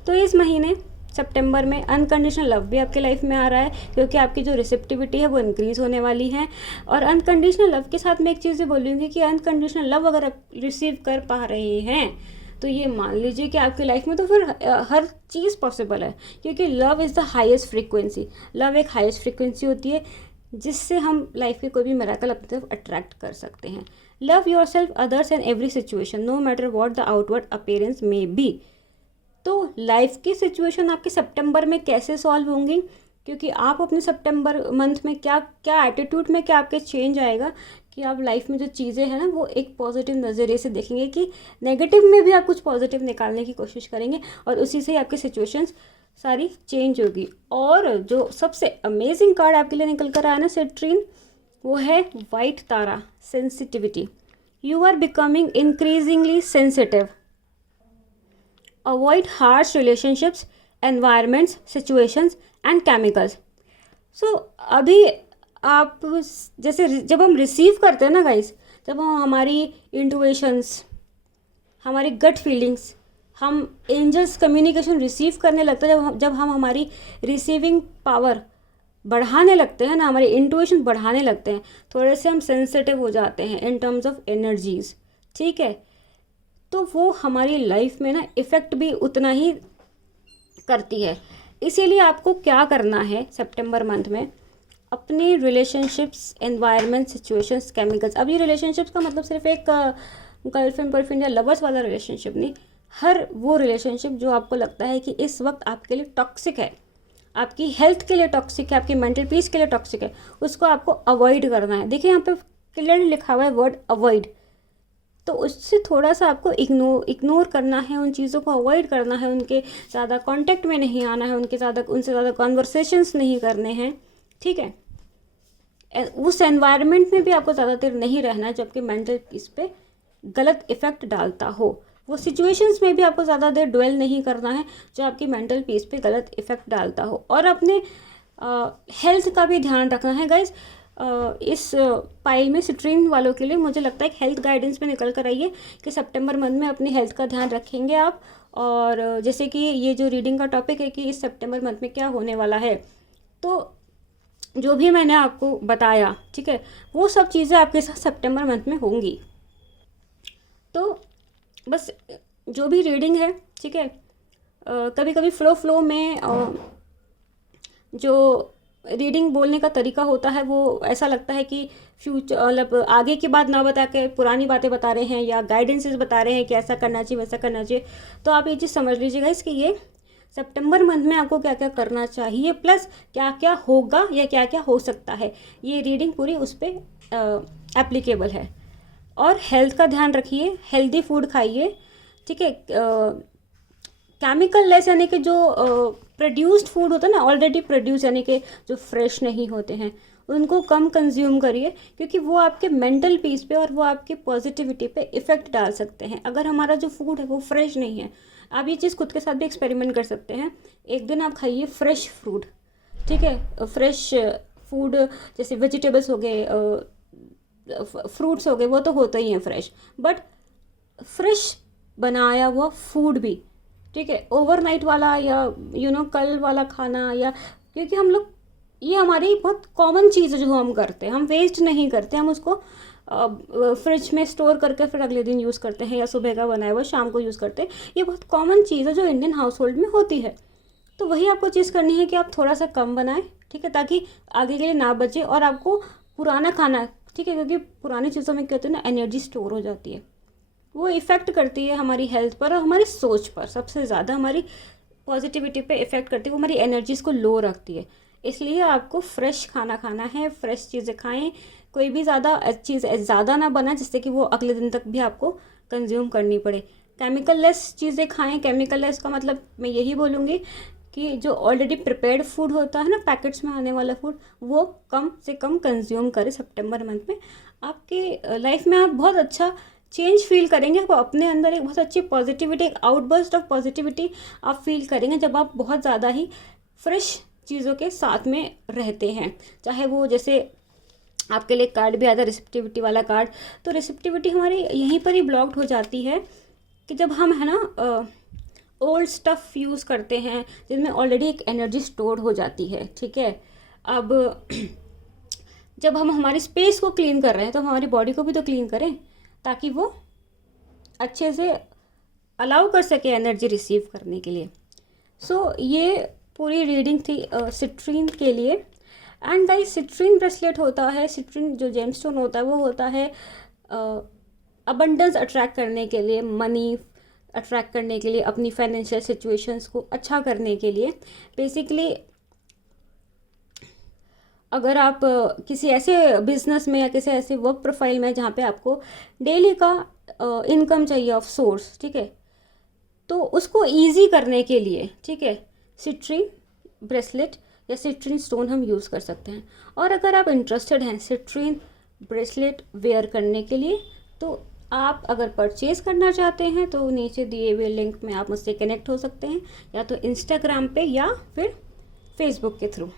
तो इस महीने सितंबर में अनकंडीशनल लव भी आपके लाइफ में आ रहा है, क्योंकि आपकी जो रिसेप्टिविटी है वो इंक्रीज़ होने वाली है। और अनकंडीशनल लव के साथ मैं एक चीज़ बोलूँगी कि अनकंडीशनल लव अगर आप रिसीव कर पा रहे हैं तो ये मान लीजिए कि आपकी लाइफ में तो फिर हर चीज़ पॉसिबल है, क्योंकि love is the highest frequency. Love एक हाईएस्ट फ्रीक्वेंसी होती है जिससे हम लाइफ के कोई भी मिरेकल अपनी तरफ अट्रैक्ट कर सकते हैं। Love your self, others and every situation, no matter what the outward appearance may be. तो लाइफ की सिचुएशन आपके सितंबर में कैसे सॉल्व होंगी, क्योंकि आप अपने सितंबर मंथ में क्या क्या एटीट्यूड में क्या आपके चेंज आएगा कि आप लाइफ में जो चीज़ें हैं ना वो एक पॉजिटिव नज़रिए से देखेंगे, कि नेगेटिव में भी आप कुछ पॉजिटिव निकालने की कोशिश करेंगे, और उसी से ही आपकी सिचुएशंस सारी चेंज होगी। और जो सबसे अमेजिंग कार्ड आपके लिए निकल कर आया ना सिट्रीन, वो है white Tara, sensitivity. You are becoming increasingly sensitive. Avoid harsh relationships, environments, situations and chemicals. So अभी आप जैसे जब हम रिसीव करते हैं ना गाइस, जब हम हमारी इंटुइशंस, हमारी गट फीलिंग्स, हम एंजल्स कम्युनिकेशन रिसीव करने लगते हैं, जब हम हमारी रिसीविंग पावर बढ़ाने लगते हैं ना, हमारे इंटुइशन बढ़ाने लगते हैं, थोड़े से हम सेंसिटिव हो जाते हैं इन टर्म्स ऑफ एनर्जीज। ठीक है, तो वो हमारी लाइफ में ना इफ़ेक्ट भी उतना ही करती है। इसीलिए आपको क्या करना है सितंबर मंथ में, अपने रिलेशनशिप्स, एनवायरनमेंट, सिचुएशंस, केमिकल्स। अब ये रिलेशनशिप्स का मतलब सिर्फ एक गर्लफ्रेंड बॉयफ्रेंड या लवर्स वाला रिलेशनशिप नहीं, हर वो रिलेशनशिप जो आपको लगता है कि इस वक्त आपके लिए टॉक्सिक है, आपकी हेल्थ के लिए टॉक्सिक है, आपकी मेंटल पीस के लिए टॉक्सिक है, उसको आपको अवॉइड करना है। देखिए यहाँ पे क्लियरली लिखा हुआ है वर्ड अवॉइड, तो उससे थोड़ा सा आपको इग्नोर करना है, उन चीज़ों को अवॉइड करना है, उनके ज़्यादा कांटेक्ट में नहीं आना है, उनसे ज़्यादा कॉन्वर्सेशंस नहीं करने हैं। ठीक है, उस एनवायरनमेंट में भी आपको ज़्यादा देर नहीं रहना है जबकि मेंटल पीस पे गलत इफ़ेक्ट डालता हो। वो सिचुएशंस में भी आपको ज़्यादा देर ड्वेल नहीं करना है जो आपकी मेंटल पीस पे गलत इफ़ेक्ट डालता हो। और अपने हेल्थ का भी ध्यान रखना है गाइज। इस पाइल में सिट्रीन वालों के लिए मुझे लगता है एक हेल्थ गाइडेंस में निकल कर आई है कि सितंबर मंथ में अपनी हेल्थ का ध्यान रखेंगे आप। और जैसे कि ये जो रीडिंग का टॉपिक है कि इस सितंबर मंथ में क्या होने वाला है, तो जो भी मैंने आपको बताया, ठीक है, वो सब चीज़ें आपके साथ सितंबर मंथ में होंगी। तो बस जो भी रीडिंग है, ठीक है, कभी कभी फ्लो में जो रीडिंग बोलने का तरीका होता है वो ऐसा लगता है कि फ्यूचर मतलब आगे की बात ना बता के पुरानी बातें बता रहे हैं या गाइडेंसेस बता रहे हैं कि ऐसा करना चाहिए वैसा करना चाहिए। तो आप ये चीज़ समझ लीजिएगा इसकी, ये सितंबर मंथ में आपको क्या क्या करना चाहिए प्लस क्या क्या होगा या क्या क्या हो सकता है, ये रीडिंग पूरी उस पर एप्लीकेबल है। और हेल्थ का ध्यान रखिए, हेल्दी फूड खाइए, ठीक है, केमिकल लेस यानी कि जो प्रोड्यूस्ड फूड होता है ना, ऑलरेडी प्रोड्यूस यानी कि जो फ्रेश नहीं होते हैं, उनको कम कंज्यूम करिए क्योंकि वो आपके मेंटल पीस पे और वो आपकी पॉजिटिविटी पे इफ़ेक्ट डाल सकते हैं। अगर हमारा जो फूड है वो फ्रेश नहीं है, आप ये चीज़ खुद के साथ भी एक्सपेरिमेंट कर सकते हैं। एक दिन आप खाइए फ्रेश फ्रूट, ठीक है, फ्रेश फूड जैसे वेजिटेबल्स हो गए, फ्रूट्स हो गए, वो तो होते ही हैं फ्रेश, बट फ्रेश बनाया हुआ फूड भी, ठीक है, ओवरनाइट वाला या कल वाला खाना, या क्योंकि हम लोग ये हमारी बहुत कॉमन चीज़ है जो हम करते हैं, हम वेस्ट नहीं करते, हम उसको फ्रिज में स्टोर करके फिर अगले दिन यूज़ करते हैं या सुबह का बनाया हुआ शाम को यूज़ करते हैं। ये बहुत कॉमन चीज़ है जो इंडियन हाउस होल्ड में होती है। तो वही आपको चीज़ करनी है कि आप थोड़ा सा कम बनाएं, ठीक है, ताकि आगे के लिए ना बचे और आपको पुराना खाना, ठीक है, क्योंकि पुरानी चीज़ों में क्या होता है ना, एनर्जी स्टोर हो जाती है, वो इफ़ेक्ट करती है हमारी हेल्थ पर और हमारी सोच पर, सबसे ज़्यादा हमारी पॉजिटिविटी पे इफ़ेक्ट करती है, वो हमारी एनर्जीज़ को लो रखती है। इसलिए आपको फ्रेश खाना खाना है, फ्रेश चीज़ें खाएं, कोई भी ज़्यादा चीज़ ज़्यादा ना बनाए जिससे कि वो अगले दिन तक भी आपको कंज्यूम करनी पड़े। केमिकल लेस चीज़ें खाएं, केमिकल लेस का मतलब मैं यही बोलूँगी कि जो ऑलरेडी प्रिपेयर्ड फूड होता है ना, पैकेट्स में आने वाला फूड, वो कम से कम कंज्यूम करें सितंबर मंथ में। आपके लाइफ में आप बहुत अच्छा चेंज फील करेंगे, आपको अपने अंदर एक बहुत अच्छी पॉजिटिविटी, एक आउटबर्स्ट ऑफ पॉजिटिविटी आप फील करेंगे जब आप बहुत ज़्यादा ही फ्रेश चीज़ों के साथ में रहते हैं। चाहे वो जैसे आपके लिए कार्ड भी आता है रिसेप्टिविटी वाला कार्ड, तो रिसेप्टिविटी हमारी यहीं पर ही ब्लॉक्ड हो जाती है कि जब हम है ना ओल्ड स्टफ़ यूज़ करते हैं जिनमें ऑलरेडी एक एनर्जी स्टोर हो जाती है, ठीक है। अब जब हम हमारी स्पेस को क्लीन कर रहे हैं तो हमारी बॉडी को भी तो क्लीन करें ताकि वो अच्छे से अलाउ कर सके एनर्जी रिसीव करने के लिए। सो ये पूरी रीडिंग थी सिट्रीन के लिए। एंड गाइस, सिट्रीन ब्रेसलेट होता है, सिट्रीन जो जेमस्टोन होता है वो होता है अबंडेंस अट्रैक्ट करने के लिए, मनी अट्रैक्ट करने के लिए, अपनी फाइनेंशियल सिचुएशंस को अच्छा करने के लिए। बेसिकली अगर आप किसी ऐसे बिजनेस में या किसी ऐसे वर्क प्रोफाइल में जहाँ पे आपको डेली का इनकम चाहिए ऑफ सोर्स, ठीक है, तो उसको इजी करने के लिए, ठीक है, सिट्रीन ब्रेसलेट या सिट्रीन स्टोन हम यूज़ कर सकते हैं। और अगर आप इंटरेस्टेड हैं सिट्रीन ब्रेसलेट वेयर करने के लिए, तो आप अगर परचेज़ करना चाहते हैं तो नीचे दिए हुए लिंक में आप मुझसे कनेक्ट हो सकते हैं, या तो इंस्टाग्राम पे या फिर फेसबुक के थ्रू।